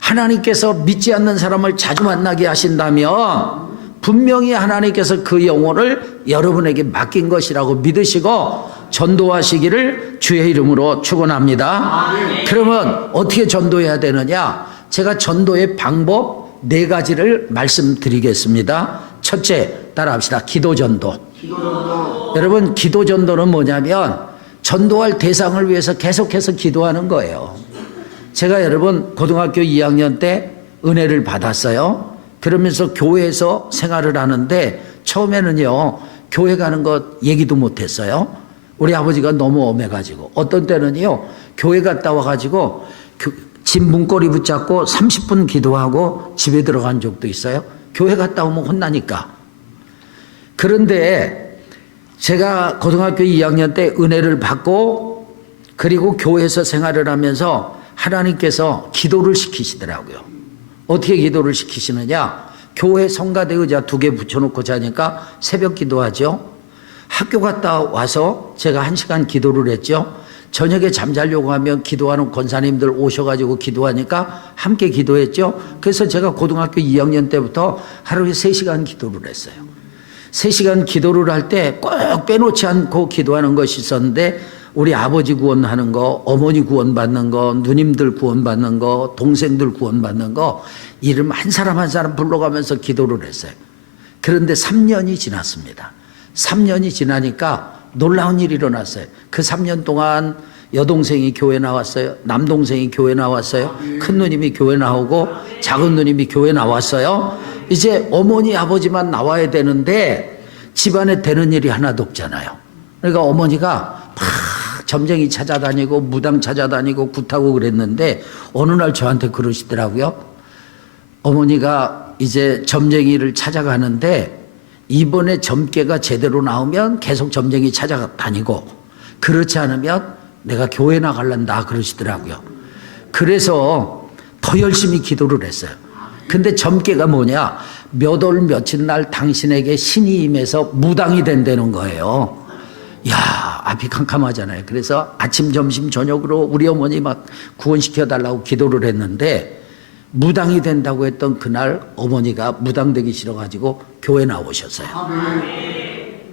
하나님께서 믿지 않는 사람을 자주 만나게 하신다면 분명히 하나님께서 그 영혼을 여러분에게 맡긴 것이라고 믿으시고 전도하시기를 주의 이름으로 축원합니다. 그러면 어떻게 전도해야 되느냐? 제가 전도의 방법 4가지를 말씀드리겠습니다. 첫째, 따라합시다. 기도전도. 여러분, 기도전도는 뭐냐면 전도할 대상을 위해서 계속해서 기도하는 거예요. 제가 여러분 고등학교 2학년 때 은혜를 받았어요. 그러면서 교회에서 생활을 하는데 처음에는요, 교회 가는 것 얘기도 못했어요. 우리 아버지가 너무 엄해가지고 어떤 때는요, 교회 갔다 와가지고 집 문고리 붙잡고 30분 기도하고 집에 들어간 적도 있어요. 교회 갔다 오면 혼나니까. 그런데 제가 고등학교 2학년 때 은혜를 받고 그리고 교회에서 생활을 하면서 하나님께서 기도를 시키시더라고요. 어떻게 기도를 시키시느냐? 교회 성가대 의자 2개 붙여놓고 자니까 새벽 기도하죠. 학교 갔다 와서 제가 1시간 기도를 했죠. 저녁에 잠자려고 하면 기도하는 권사님들 오셔가지고 기도하니까 함께 기도했죠. 그래서 제가 고등학교 2학년 때부터 하루에 3시간 기도를 했어요. 3시간 기도를 할 때 꼭 빼놓지 않고 기도하는 것이 있었는데, 우리 아버지 구원하는 거, 어머니 구원받는 거, 누님들 구원받는 거, 동생들 구원받는 거, 이름 한 사람 한 사람 불러가면서 기도를 했어요. 그런데 3년이 지났습니다. 3년이 지나니까 놀라운 일이 일어났어요. 그 3년 동안 여동생이 교회 나왔어요. 남동생이 교회 나왔어요. 큰 누님이 교회 나오고 작은 누님이 교회 나왔어요. 이제 어머니 아버지만 나와야 되는데 집안에 되는 일이 하나도 없잖아요. 그러니까 어머니가 막 점쟁이 찾아다니고 무당 찾아다니고 굿하고 그랬는데 어느 날 저한테 그러시더라고요. 어머니가 이제 점쟁이를 찾아가는데 이번에 점괘가 제대로 나오면 계속 점쟁이 찾아다니고 그렇지 않으면 내가 교회 나갈란다 그러시더라고요. 그래서 더 열심히 기도를 했어요. 근데 점괘가 뭐냐? 몇 월 며칠 날 당신에게 신이 임해서 무당이 된다는 거예요. 야, 앞이 캄캄하잖아요. 그래서 아침, 점심, 저녁으로 우리 어머니 막 구원시켜달라고 기도를 했는데 무당이 된다고 했던 그날 어머니가 무당 되기 싫어가지고 교회 나오셨어요.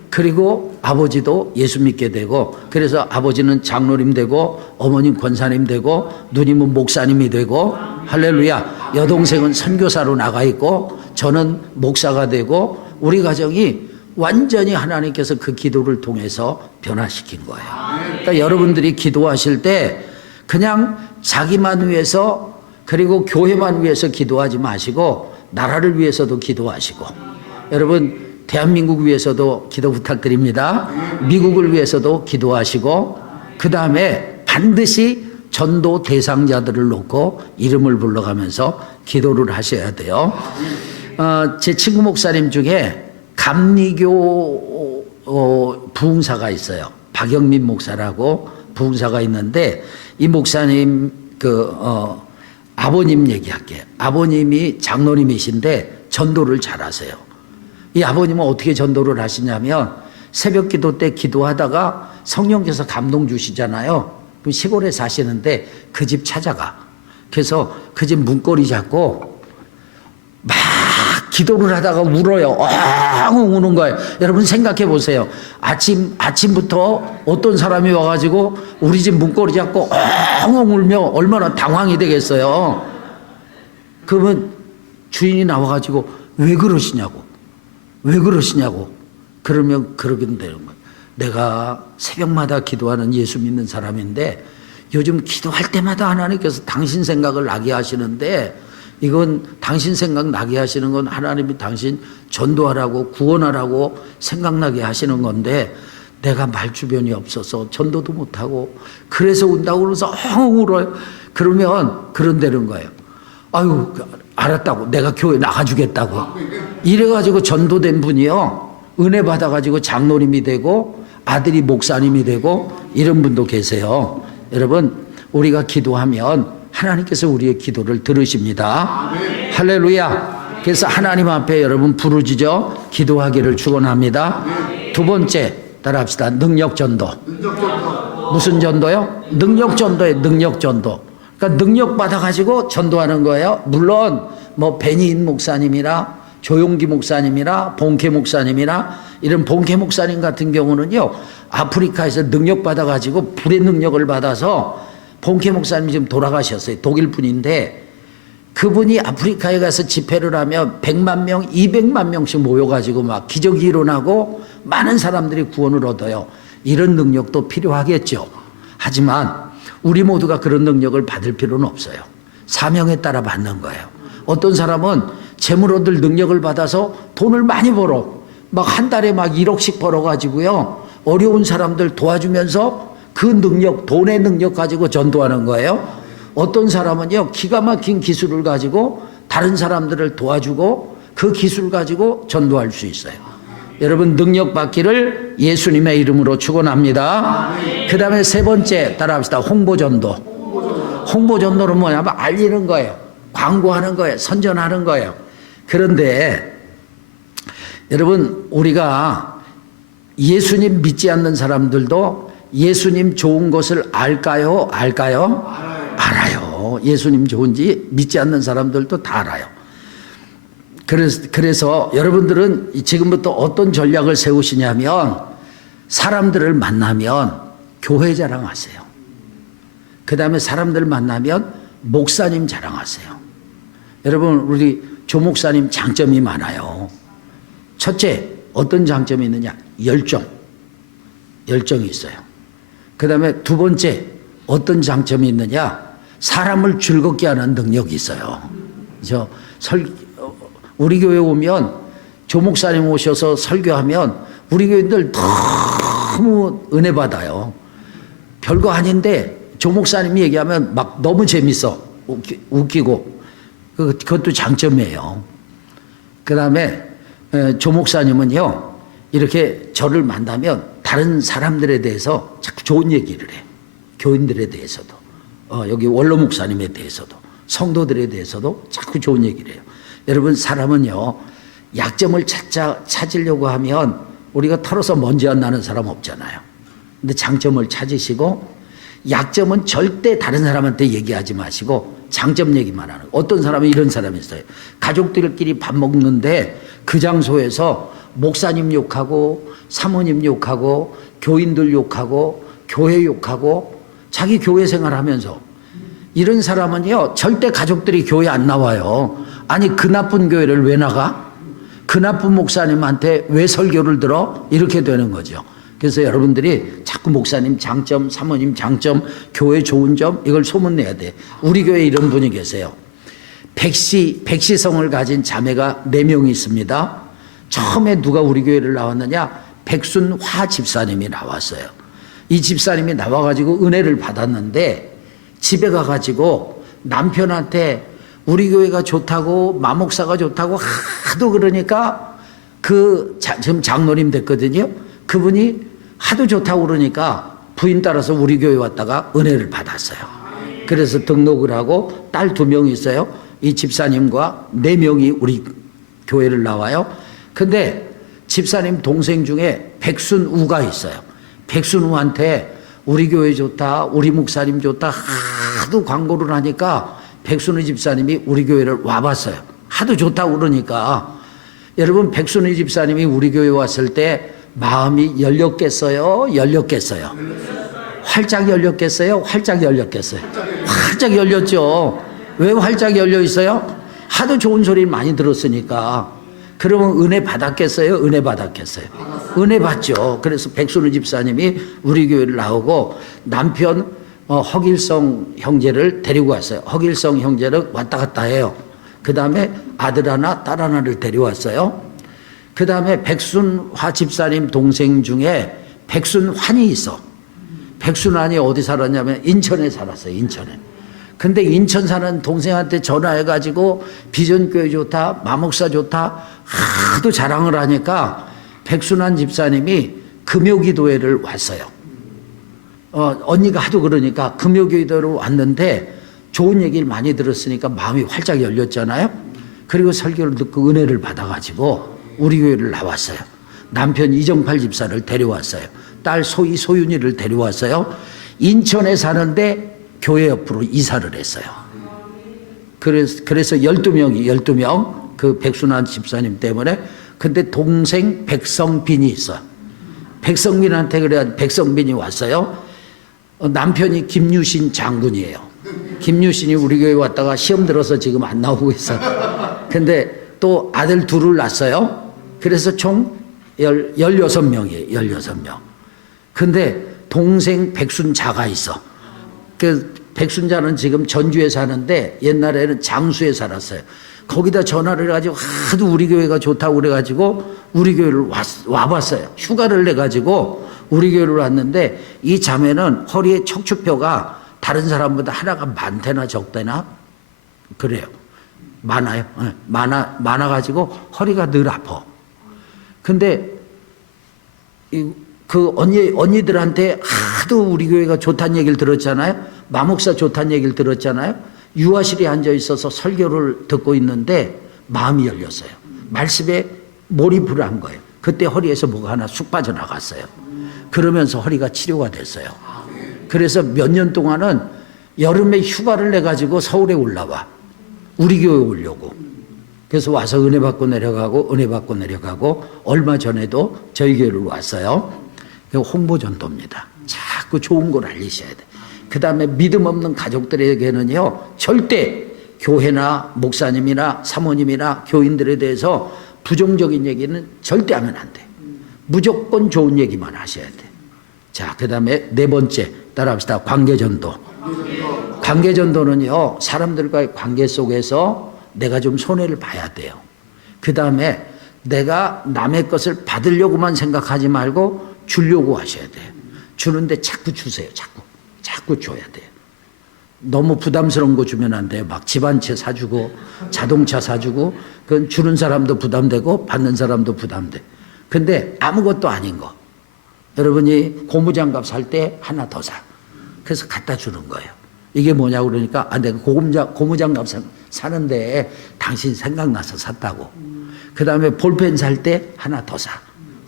그리고 아버지도 예수 믿게 되고, 그래서 아버지는 장로님 되고 어머님 권사님 되고 누님은 목사님이 되고, 할렐루야. 여동생은 선교사로 나가 있고 저는 목사가 되고, 우리 가정이 완전히 하나님께서 그 기도를 통해서 변화시킨 거예요. 그러니까 여러분들이 기도하실 때 그냥 자기만 위해서 그리고 교회만 위해서 기도하지 마시고 나라를 위해서도 기도하시고, 여러분 대한민국 위해서도 기도 부탁드립니다. 미국을 위해서도 기도하시고, 그 다음에 반드시 전도 대상자들을 놓고 이름을 불러가면서 기도를 하셔야 돼요. 제 친구 목사님 중에 감리교 부흥사가 있어요. 박영민 목사라고 부흥사가 있는데, 이 목사님 아버님 얘기할게요. 아버님이 장로님이신데 전도를 잘하세요. 이 아버님은 어떻게 전도를 하시냐면 새벽 기도 때 기도하다가 성령께서 감동 주시잖아요. 그럼 시골에 사시는데 그 집 찾아가. 그래서 그 집 문고리 잡고 막 기도를 하다가 울어요. 엉엉 우는 거예요. 여러분 생각해 보세요. 아침부터 어떤 사람이 와가지고 우리 집 문고리 잡고 엉엉 울며 얼마나 당황이 되겠어요. 그러면 주인이 나와가지고 왜 그러시냐고. 그러면 그러긴 되는 거예요. 내가 새벽마다 기도하는 예수 믿는 사람인데 요즘 기도할 때마다 하나님께서 당신 생각을 나게 하시는데, 이건 당신 생각 나게 하시는 건 하나님이 당신 전도하라고 구원하라고 생각나게 하시는 건데 내가 말주변이 없어서 전도도 못하고 그래서 운다고 그러면서 엉엉 울어요. 그러면 그런다는 거예요. 아유, 알았다고. 내가 교회 나가주겠다고. 이래가지고 전도된 분이요. 은혜 받아가지고 장로님이 되고 아들이 목사님이 되고 이런 분도 계세요. 여러분, 우리가 기도하면 하나님께서 우리의 기도를 들으십니다. 할렐루야. 그래서 하나님 앞에 여러분 부르짖어 기도하기를 축원합니다. 두 번째, 따라합시다. 능력전도. 무슨 전도요? 능력전도예요. 능력전도. 그러니까 능력 받아가지고 전도하는 거예요. 물론 뭐 베니인 목사님이나 조용기 목사님이나 본캐 목사님이나 이런 본캐 목사님 같은 경우는요, 아프리카에서 능력 받아가지고 불의 능력을 받아서 본캐 목사님이 지금 돌아가셨어요. 독일 분인데 그분이 아프리카에 가서 집회를 하면 100만 명, 200만 명씩 모여가지고 막 기적이 일어나고 많은 사람들이 구원을 얻어요. 이런 능력도 필요하겠죠. 하지만 우리 모두가 그런 능력을 받을 필요는 없어요. 사명에 따라 받는 거예요. 어떤 사람은 재물 얻을 능력을 받아서 돈을 많이 벌어. 막 한 달에 막 1억씩 벌어가지고요. 어려운 사람들 도와주면서 그 능력, 돈의 능력 가지고 전도하는 거예요. 어떤 사람은요, 기가 막힌 기술을 가지고 다른 사람들을 도와주고 그 기술 가지고 전도할 수 있어요. 여러분, 능력 받기를 예수님의 이름으로 축원합니다. 그 다음에 세 번째, 따라합시다. 홍보전도. 홍보전도는 뭐냐면 알리는 거예요. 광고하는 거예요. 선전하는 거예요. 그런데 여러분, 우리가 예수님 믿지 않는 사람들도 예수님 좋은 것을 알까요? 알아요. 예수님 좋은지 믿지 않는 사람들도 다 알아요. 그래서 여러분들은 지금부터 어떤 전략을 세우시냐면 사람들을 만나면 교회 자랑하세요. 그 다음에 사람들 만나면 목사님 자랑하세요. 여러분, 우리 조 목사님 장점이 많아요. 첫째, 어떤 장점이 있느냐? 열정이 있어요. 그 다음에 두 번째, 어떤 장점이 있느냐? 사람을 즐겁게 하는 능력이 있어요. 우리 교회 오면 조 목사님 오셔서 설교하면 우리 교인들 너무 은혜 받아요. 별거 아닌데 조 목사님이 얘기하면 막 너무 재밌어. 웃기고. 그것도 장점이에요. 그 다음에 조 목사님은요, 이렇게 저를 만나면 다른 사람들에 대해서 자꾸 좋은 얘기를 해. 교인들에 대해서도, 여기 원로 목사님에 대해서도, 성도들에 대해서도 자꾸 좋은 얘기를 해요. 여러분, 사람은요, 약점을 찾으려고 하면 우리가 털어서 먼지 안 나는 사람 없잖아요. 근데 장점을 찾으시고, 약점은 절대 다른 사람한테 얘기하지 마시고 장점 얘기만 하는 거예요. 어떤 사람은 이런 사람이 있어요. 가족들끼리 밥 먹는데 그 장소에서 목사님 욕하고 사모님 욕하고 교인들 욕하고 교회 욕하고 자기 교회 생활하면서, 이런 사람은요 절대 가족들이 교회 안 나와요. 아니, 그 나쁜 교회를 왜 나가? 그 나쁜 목사님한테 왜 설교를 들어? 이렇게 되는 거죠. 그래서 여러분들이 자꾸 목사님 장점, 사모님 장점, 교회 좋은 점, 이걸 소문내야 돼. 우리 교회에 이런 분이 계세요. 백시성을 가진 자매가 4명이 있습니다. 처음에 누가 우리 교회를 나왔느냐? 백순화 집사님이 나왔어요. 이 집사님이 나와가지고 은혜를 받았는데 집에 가가지고 남편한테 우리 교회가 좋다고, 마목사가 좋다고 하도 그러니까 지금 장로님 됐거든요. 그분이 하도 좋다고 그러니까 부인 따라서 우리 교회 왔다가 은혜를 받았어요. 그래서 등록을 하고 딸 2명이 있어요. 이 집사님과 4명이 우리 교회를 나와요. 근데 집사님 동생 중에 백순우가 있어요. 백순우한테 우리 교회 좋다, 우리 목사님 좋다 하도 광고를 하니까 백순우 집사님이 우리 교회를 와봤어요. 하도 좋다고 그러니까. 여러분, 백순우 집사님이 우리 교회 왔을 때 마음이 열렸겠어요? 활짝 열렸겠어요? 활짝 열렸죠. 왜 활짝 열려 있어요? 하도 좋은 소리를 많이 들었으니까. 그러면 은혜 받았겠어요? 은혜 받죠. 그래서 백순우 집사님이 우리 교회를 나오고 남편 허길성 형제를 데리고 왔어요. 허길성 형제를 왔다 갔다 해요. 그 다음에 아들 하나, 딸 하나를 데려왔어요. 그 다음에 백순화 집사님 동생 중에 백순환이 있어. 백순환이 어디 살았냐면 인천에 살았어요. 인천에. 근데 인천 사는 동생한테 전화해가지고 비전교회 좋다, 마목사 좋다 하도 자랑을 하니까 백순환 집사님이 금요기도회를 왔어요. 언니가 하도 그러니까 금요기도회로 왔는데 좋은 얘기를 많이 들었으니까 마음이 활짝 열렸잖아요. 그리고 설교를 듣고 은혜를 받아가지고 우리 교회를 나왔어요. 남편 이정팔 집사를 데려왔어요. 딸 소윤이를 데려왔어요. 인천에 사는데 교회 옆으로 이사를 했어요. 그래서 12명 그 백순환 집사님 때문에. 근데 동생 백성빈이 있어. 백성빈한테 그래야 백성빈이 왔어요. 남편이 김유신 장군이에요. 김유신이 우리 교회 왔다가 시험 들어서 지금 안 나오고 있어. 근데 또 아들 둘을 낳았어요. 그래서 총 16명이에요. 16명. 근데 동생 백순자가 있어. 그 백순자는 지금 전주에 사는데 옛날에는 장수에 살았어요. 거기다 전화를 해가지고 하도 우리 교회가 좋다고 그래가지고 우리 교회를 와봤어요. 휴가를 내가지고 우리 교회를 왔는데 이 자매는 허리에 척추뼈가 다른 사람보다 하나가 많대나 적대나 그래요. 많아요. 많아가지고 허리가 늘 아파. 근데 그 언니들한테 하도 우리 교회가 좋다는 얘기를 들었잖아요. 마목사 좋다는 얘기를 들었잖아요. 유아실에 앉아 있어서 설교를 듣고 있는데 마음이 열렸어요. 말씀에 몰입을 한 거예요. 그때 허리에서 뭐가 하나 쑥 빠져나갔어요. 그러면서 허리가 치료가 됐어요. 그래서 몇 년 동안은 여름에 휴가를 내가지고 서울에 올라와. 우리 교회 오려고. 그래서 와서 은혜 받고 내려가고 얼마 전에도 저희 교회를 왔어요. 홍보 전도입니다. 자꾸 좋은 걸 알리셔야 돼. 그 다음에 믿음 없는 가족들에게는요, 절대 교회나 목사님이나 사모님이나 교인들에 대해서 부정적인 얘기는 절대 하면 안 돼. 무조건 좋은 얘기만 하셔야 돼. 자, 그 다음에 네 번째, 따라합시다. 관계전도. 관계전도는요, 사람들과의 관계 속에서 내가 좀 손해를 봐야 돼요. 그 다음에 내가 남의 것을 받으려고만 생각하지 말고 주려고 하셔야 돼요. 주는데 자꾸 주세요. 자꾸 줘야 돼요. 너무 부담스러운 거 주면 안 돼요. 막 집 한 채 사주고 자동차 사주고 그건 주는 사람도 부담되고 받는 사람도 부담돼. 근데 아무것도 아닌 거. 여러분이 고무장갑 살 때 하나 더 사. 그래서 갖다 주는 거예요. 이게 뭐냐고 그러니까 내가 고무장갑 사는데 당신 생각나서 샀다고. 그 다음에 볼펜 살 때 하나 더 사.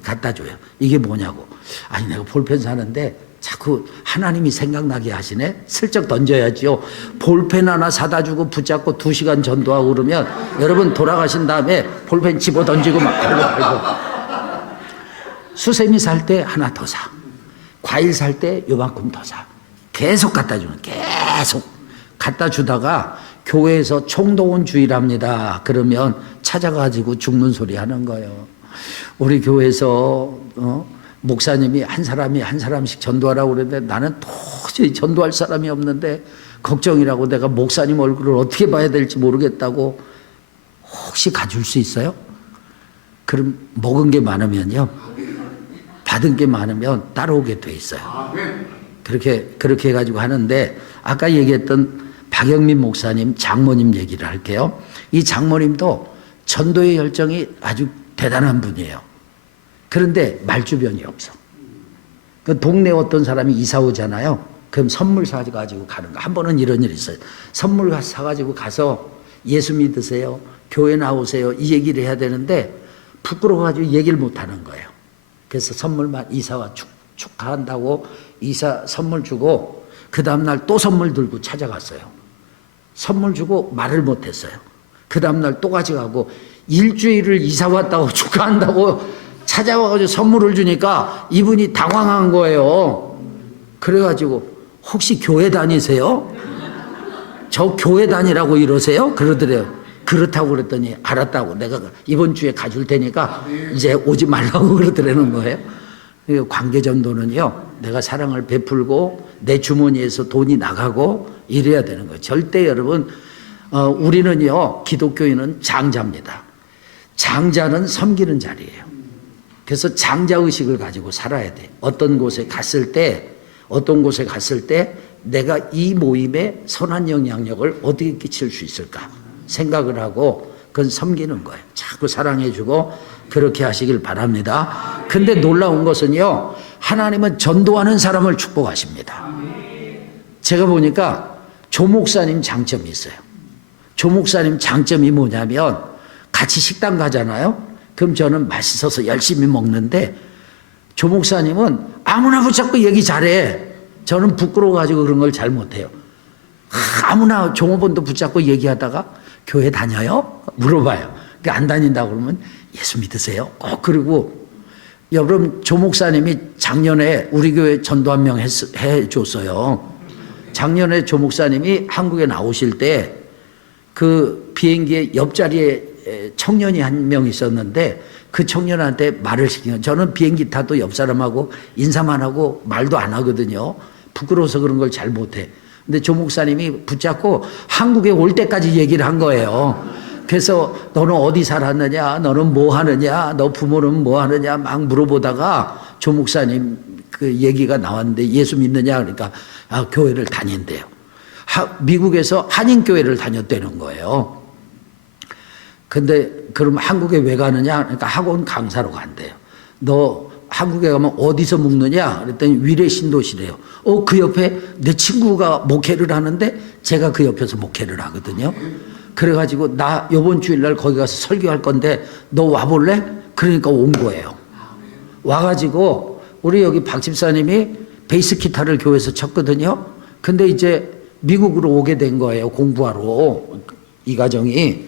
갖다 줘요. 이게 뭐냐고. 아니 내가 볼펜 사는데 자꾸 하나님이 생각나게 하시네. 슬쩍 던져야지요. 볼펜 하나 사다 주고 붙잡고 2시간 전도하고 그러면 여러분 돌아가신 다음에 볼펜 집어 던지고 막 팔고. 수세미 살 때 하나 더 사. 과일 살 때 요만큼 더 사. 계속 갖다 주는, 계속 갖다 주다가 교회에서 총동원 주일합니다. 그러면 찾아가지고 죽는 소리 하는 거예요. 우리 교회에서 목사님이 한 사람씩 전도하라고 그러는데 나는 도저히 전도할 사람이 없는데 걱정이라고 내가 목사님 얼굴을 어떻게 봐야 될지 모르겠다고. 혹시 가줄 수 있어요? 그럼 먹은 게 많으면요, 받은 게 많으면 따라오게 돼 있어요. 그렇게 해가지고 하는데, 아까 얘기했던 박영민 목사님 장모님 얘기를 할게요. 이 장모님도 전도의 열정이 아주 대단한 분이에요. 그런데 말주변이 없어. 그 동네 어떤 사람이 이사 오잖아요. 그럼 선물 사가지고 가는 거. 한 번은 이런 일이 있어요. 선물 사가지고 가서 예수 믿으세요, 교회 나오세요, 이 얘기를 해야 되는데 부끄러워가지고 얘기를 못 하는 거예요. 그래서 선물만 이사와 축하한다고 이사 선물 주고 그 다음날 또 선물 들고 찾아갔어요. 선물 주고 말을 못했어요. 그 다음날 또 가져가고 일주일을 이사 왔다고 축하한다고 찾아와가지고 선물을 주니까 이분이 당황한 거예요. 그래가지고 혹시 교회 다니세요? 저 교회 다니라고 이러세요? 그러더래요. 그렇다고 그랬더니 알았다고, 내가 이번 주에 가줄 테니까 이제 오지 말라고 그러더라는 거예요. 관계전도는요, 내가 사랑을 베풀고 내 주머니에서 돈이 나가고 이래야 되는 거예요. 절대 여러분, 우리는요, 기독교인은 장자입니다. 장자는 섬기는 자리예요. 그래서 장자의식을 가지고 살아야 돼. 어떤 곳에 갔을 때 어떤 곳에 갔을 때 내가 이 모임에 선한 영향력을 어떻게 끼칠 수 있을까 생각을 하고 그건 섬기는 거예요. 자꾸 사랑해주고 그렇게 하시길 바랍니다. 근데 놀라운 것은요, 하나님은 전도하는 사람을 축복하십니다. 제가 보니까 조 목사님 장점이 있어요. 조 목사님 장점이 뭐냐면 같이 식당 가잖아요. 그럼 저는 맛있어서 열심히 먹는데 조 목사님은 아무나 붙잡고 얘기 잘해. 저는 부끄러워가지고 그런 걸 잘 못해요. 아무나 종업원도 붙잡고 얘기하다가 교회 다녀요? 물어봐요. 안 다닌다고 그러면 예수 믿으세요? 꼭 그러고. 여러분, 조 목사님이 작년에 우리 교회 전도 한 명 해줬어요. 작년에 조 목사님이 한국에 나오실 때 그 비행기의 옆자리에 청년이 한 명 있었는데 그 청년한테 말을 시키는, 저는 비행기 타도 옆 사람하고 인사만 하고 말도 안 하거든요. 부끄러워서 그런 걸 잘 못해. 근데 조 목사님이 붙잡고 한국에 올 때까지 얘기를 한 거예요. 그래서 너는 어디 살았느냐, 너는 뭐 하느냐, 너 부모는 뭐 하느냐 막 물어보다가 조 목사님 그 얘기가 나왔는데 예수 믿느냐 그러니까 교회를 다닌대요. 미국에서 한인교회를 다녔다는 거예요. 근데 그럼 한국에 왜 가느냐? 그러니까 학원 강사로 간대요. 너 한국에 가면 어디서 묵느냐? 그랬더니 위례 신도시래요. 그 옆에 내 친구가 목회를 하는데 제가 그 옆에서 목회를 하거든요. 그래가지고 나 이번 주일날 거기 가서 설교할 건데 너 와볼래? 그러니까 온 거예요. 와가지고 우리 여기 박 집사님이 베이스 기타를 교회에서 쳤거든요. 근데 이제 미국으로 오게 된 거예요. 공부하러. 이 가정이.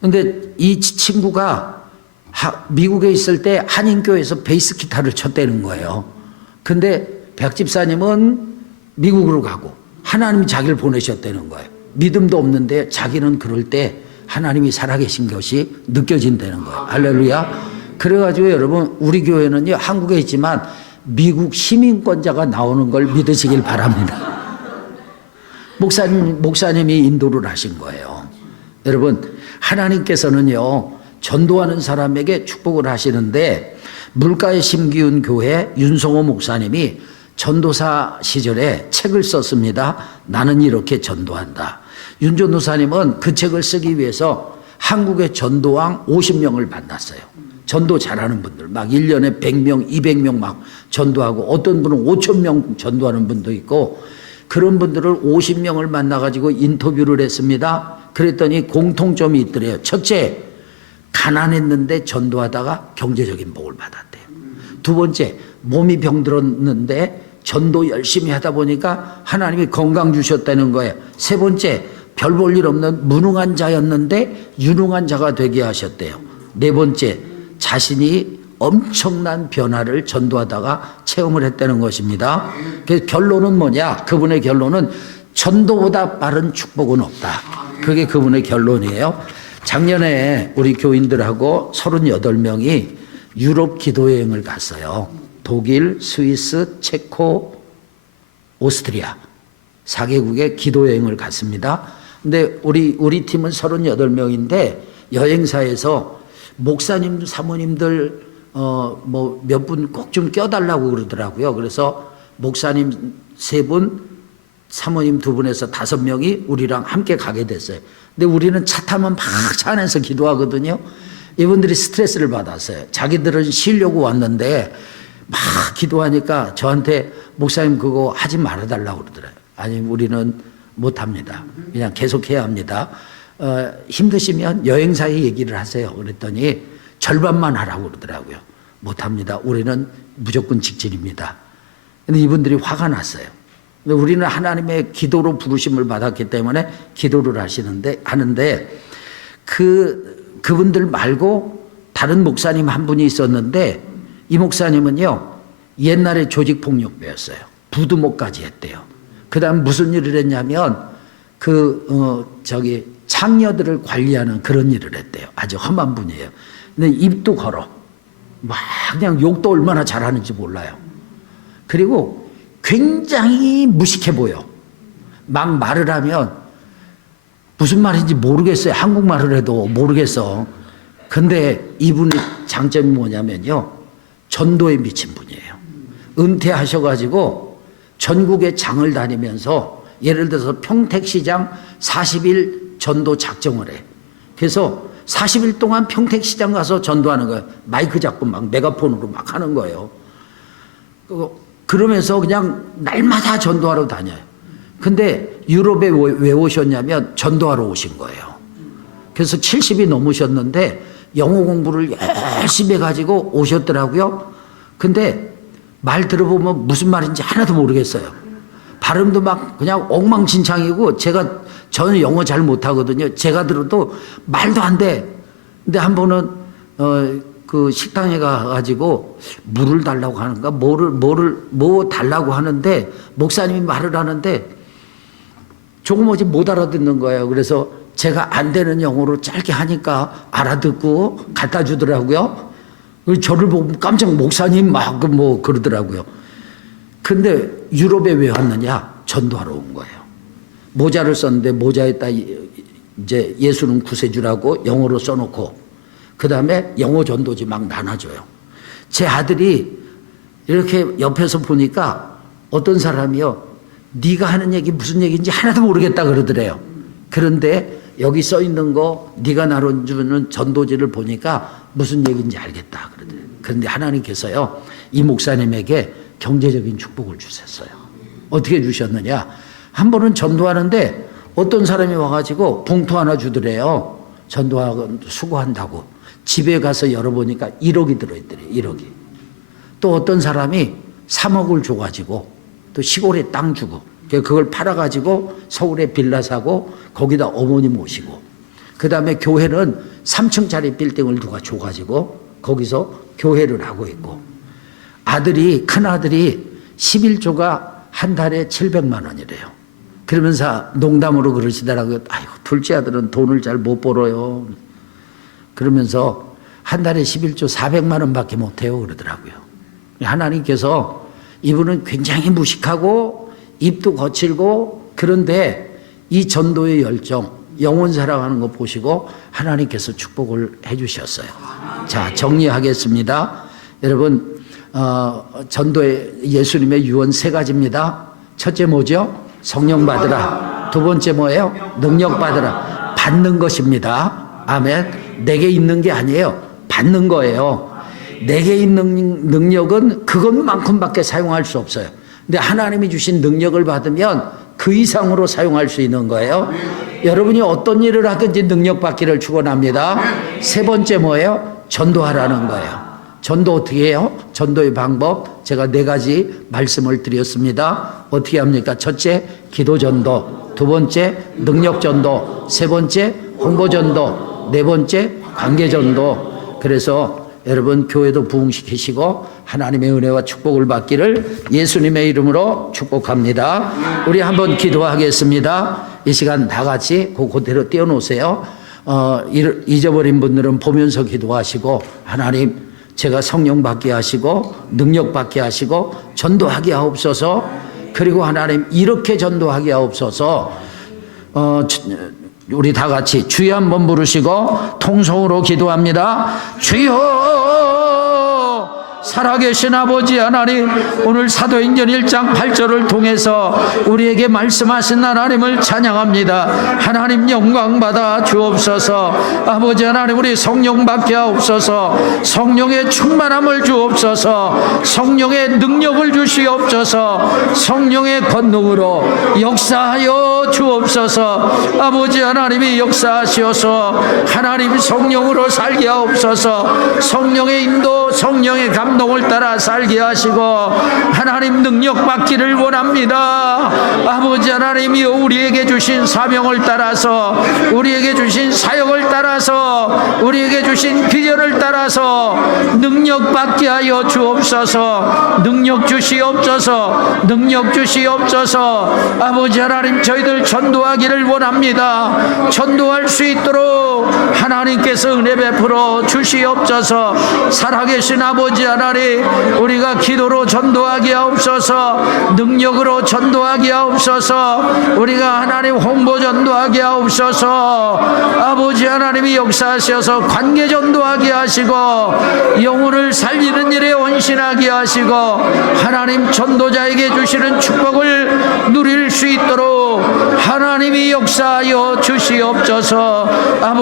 근데 이 친구가 미국에 있을 때 한인교회에서 베이스 기타를 쳤다는 거예요. 근데 박 집사님은 미국으로 가고 하나님이 자기를 보내셨다는 거예요. 믿음도 없는데 자기는 그럴 때 하나님이 살아계신 것이 느껴진다는 거예요. 할렐루야. 그래가지고 여러분, 우리 교회는요, 한국에 있지만 미국 시민권자가 나오는 걸 믿으시길 바랍니다. 목사님이 인도를 하신 거예요. 여러분, 하나님께서는요, 전도하는 사람에게 축복을 하시는데, 물가에 심기운 교회 윤성호 목사님이 전도사 시절에 책을 썼습니다. 나는 이렇게 전도한다. 윤 전도사님은 그 책을 쓰기 위해서 한국의 전도왕 50명을 만났어요. 전도 잘하는 분들, 막 1년에 100명, 200명 막 전도하고, 어떤 분은 5,000명 전도하는 분도 있고, 그런 분들을 50명을 만나가지고 인터뷰를 했습니다. 그랬더니 공통점이 있더래요. 첫째, 가난했는데 전도하다가 경제적인 복을 받았대요. 두 번째, 몸이 병들었는데 전도 열심히 하다 보니까 하나님이 건강 주셨다는 거예요. 세 번째, 별 볼 일 없는 무능한 자였는데 유능한 자가 되게 하셨대요. 네 번째, 자신이 엄청난 변화를 전도하다가 체험을 했다는 것입니다. 그래서 결론은 뭐냐? 그분의 결론은 전도보다 빠른 축복은 없다. 그게 그분의 결론이에요. 작년에 우리 교인들하고 38명이 유럽 기도여행을 갔어요. 독일, 스위스, 체코, 오스트리아 4개국의 기도여행을 갔습니다. 근데 우리 팀은 38명인데 여행사에서 목사님, 사모님들 뭐 몇 분 꼭 좀 껴달라고 그러더라고요. 그래서 목사님 3분, 사모님 2분에서 5명이 우리랑 함께 가게 됐어요. 근데 우리는 차 타면 막 차 안에서 기도하거든요. 이분들이 스트레스를 받았어요. 자기들은 쉬려고 왔는데 막 기도하니까 저한테 목사님 그거 하지 말아달라고 그러더라고요. 아니, 우리는 못합니다. 그냥 계속해야 합니다. 힘드시면 여행사에 얘기를 하세요. 그랬더니 절반만 하라고 그러더라고요. 못합니다. 우리는 무조건 직진입니다. 근데 이분들이 화가 났어요. 근데 우리는 하나님의 기도로 부르심을 받았기 때문에 기도를 하는데 그분들 말고 다른 목사님 한 분이 있었는데 이 목사님은요, 옛날에 조직폭력배였어요. 부두목까지 했대요. 그 다음 무슨 일을 했냐면 창녀들을 관리하는 그런 일을 했대요. 아주 험한 분이에요. 근데 입도 걸어. 막 그냥 욕도 얼마나 잘하는지 몰라요. 그리고 굉장히 무식해 보여. 막 말을 하면 무슨 말인지 모르겠어요. 한국말을 해도 모르겠어. 근데 이분의 장점이 뭐냐면요, 전도에 미친 분이에요. 은퇴하셔가지고 전국의 장을 다니면서 예를 들어서 평택시장 40일 전도 작정을 해. 그래서 40일 동안 평택시장 가서 전도하는 거예요. 마이크 잡고 막 메가폰으로 막 하는 거예요. 그러면서 그냥 날마다 전도하러 다녀요. 근데 유럽에 왜 오셨냐면 전도하러 오신 거예요. 그래서 70이 넘으셨는데 영어 공부를 열심히 해가지고 오셨더라고요. 근데 말 들어보면 무슨 말인지 하나도 모르겠어요. 발음도 막 그냥 엉망진창이고 저는 영어 잘 못하거든요. 제가 들어도 말도 안 돼. 근데 한 번은 그 식당에 가가지고 물을 달라고 하는가 뭐 달라고 하는데 목사님이 말을 하는데 조금어지 못 알아듣는 거예요. 그래서 제가 안 되는 영어로 짧게 하니까 알아듣고 갖다 주더라고요. 저를 보고 깜짝 목사님 막 뭐 그러더라고요. 근데 유럽에 왜 왔느냐? 전도하러 온 거예요. 모자를 썼는데 모자에다 이제 예수는 구세주라고 영어로 써놓고 그 다음에 영어 전도지 막 나눠줘요. 제 아들이 이렇게 옆에서 보니까 어떤 사람이요. 네가 하는 얘기 무슨 얘기인지 하나도 모르겠다 그러더래요. 그런데 여기 써 있는 거 네가 나눠주는 전도지를 보니까 무슨 얘기인지 알겠다 그러더래요. 그런데 하나님께서요. 이 목사님에게 경제적인 축복을 주셨어요. 어떻게 주셨느냐? 한 번은 전도하는데 어떤 사람이 와가지고 봉투 하나 주더래요. 전도하고 수고한다고. 집에 가서 열어보니까 1억이 들어있더래요. 1억이. 또 어떤 사람이 3억을 줘가지고 또 시골에 땅 주고 그걸 팔아가지고 서울에 빌라 사고 거기다 어머니 모시고 그 다음에 교회는 3층짜리 빌딩을 누가 줘가지고 거기서 교회를 하고 있고 큰아들이 11조가 한 달에 700만 원이래요. 그러면서 농담으로 그러시더라고요. 아이고, 둘째 아들은 돈을 잘 못 벌어요. 그러면서 한 달에 11조 400만 원밖에 못해요. 그러더라고요. 하나님께서 이분은 굉장히 무식하고 입도 거칠고 그런데 이 전도의 열정, 영혼 사랑하는 거 보시고 하나님께서 축복을 해 주셨어요. 자, 정리하겠습니다. 여러분, 전도의 예수님의 유언 3가지입니다. 첫째 뭐죠? 성령 받으라. 두 번째 뭐예요? 능력 받으라. 받는 것입니다. 아멘. 내게 있는 게 아니에요. 받는 거예요. 내게 있는 능력은 그것만큼밖에 사용할 수 없어요. 근데 하나님이 주신 능력을 받으면 그 이상으로 사용할 수 있는 거예요. 여러분이 어떤 일을 하든지 능력 받기를 축원합니다. 세 번째 뭐예요? 전도하라는 거예요. 전도 어떻게 해요? 전도의 방법 제가 4가지 말씀을 드렸습니다. 어떻게 합니까? 첫째, 기도 전도. 두 번째, 능력 전도. 세 번째, 홍보 전도. 네 번째, 관계 전도. 그래서 여러분 교회도 부흥시키시고 하나님의 은혜와 축복을 받기를 예수님의 이름으로 축복합니다. 우리 한번 기도하겠습니다. 이 시간 다 같이 그대로 띄워놓으세요. 잊어버린 분들은 보면서 기도하시고 하나님 제가 성령 받게 하시고 능력 받게 하시고 전도하게 하옵소서. 그리고 하나님 이렇게 전도하게 하옵소서. 우리 다 같이 주여 한번 부르시고 통성으로 기도합니다. 주여 살아계신 아버지 하나님, 오늘 사도행전 1장 8절을 통해서 우리에게 말씀하신 하나님을 찬양합니다. 하나님 영광 받아 주옵소서. 아버지 하나님, 우리 성령 받게 하옵소서. 성령의 충만함을 주옵소서. 성령의 능력을 주시옵소서. 성령의 권능으로 역사하여 주옵소서. 아버지 하나님이 역사하시어서 하나님 성령으로 살게 하옵소서. 성령의 인도, 성령의 감동을 따라 살게 하시고 하나님 능력 받기를 원합니다. 아버지 하나님이여, 우리에게 주신 사명을 따라서, 우리에게 주신 사역을 따라서, 우리에게 주신 비전을 따라서 능력 받게 하여 주옵소서. 능력 주시옵소서. 능력 주시옵소서. 아버지 하나님, 저희들 전도하기를 원합니다. 전도할 수 있도록 하나님께서 은혜 베풀어 주시옵소서. 살아계신 아버지 하나님, 우리가 기도로 전도하게 하옵소서. 능력으로 전도하게 하옵소서. 우리가 하나님 홍보 전도하게 하옵소서. 아버지 하나님이 역사하셔서 관계 전도하게 하시옵소서. 하시고 영혼을 살리는 일에 헌신하게 하시고 하나님 전도자에게 주시는 축복을 누릴 수 있도록 하나님이 역사하여 주시옵소서. 아버지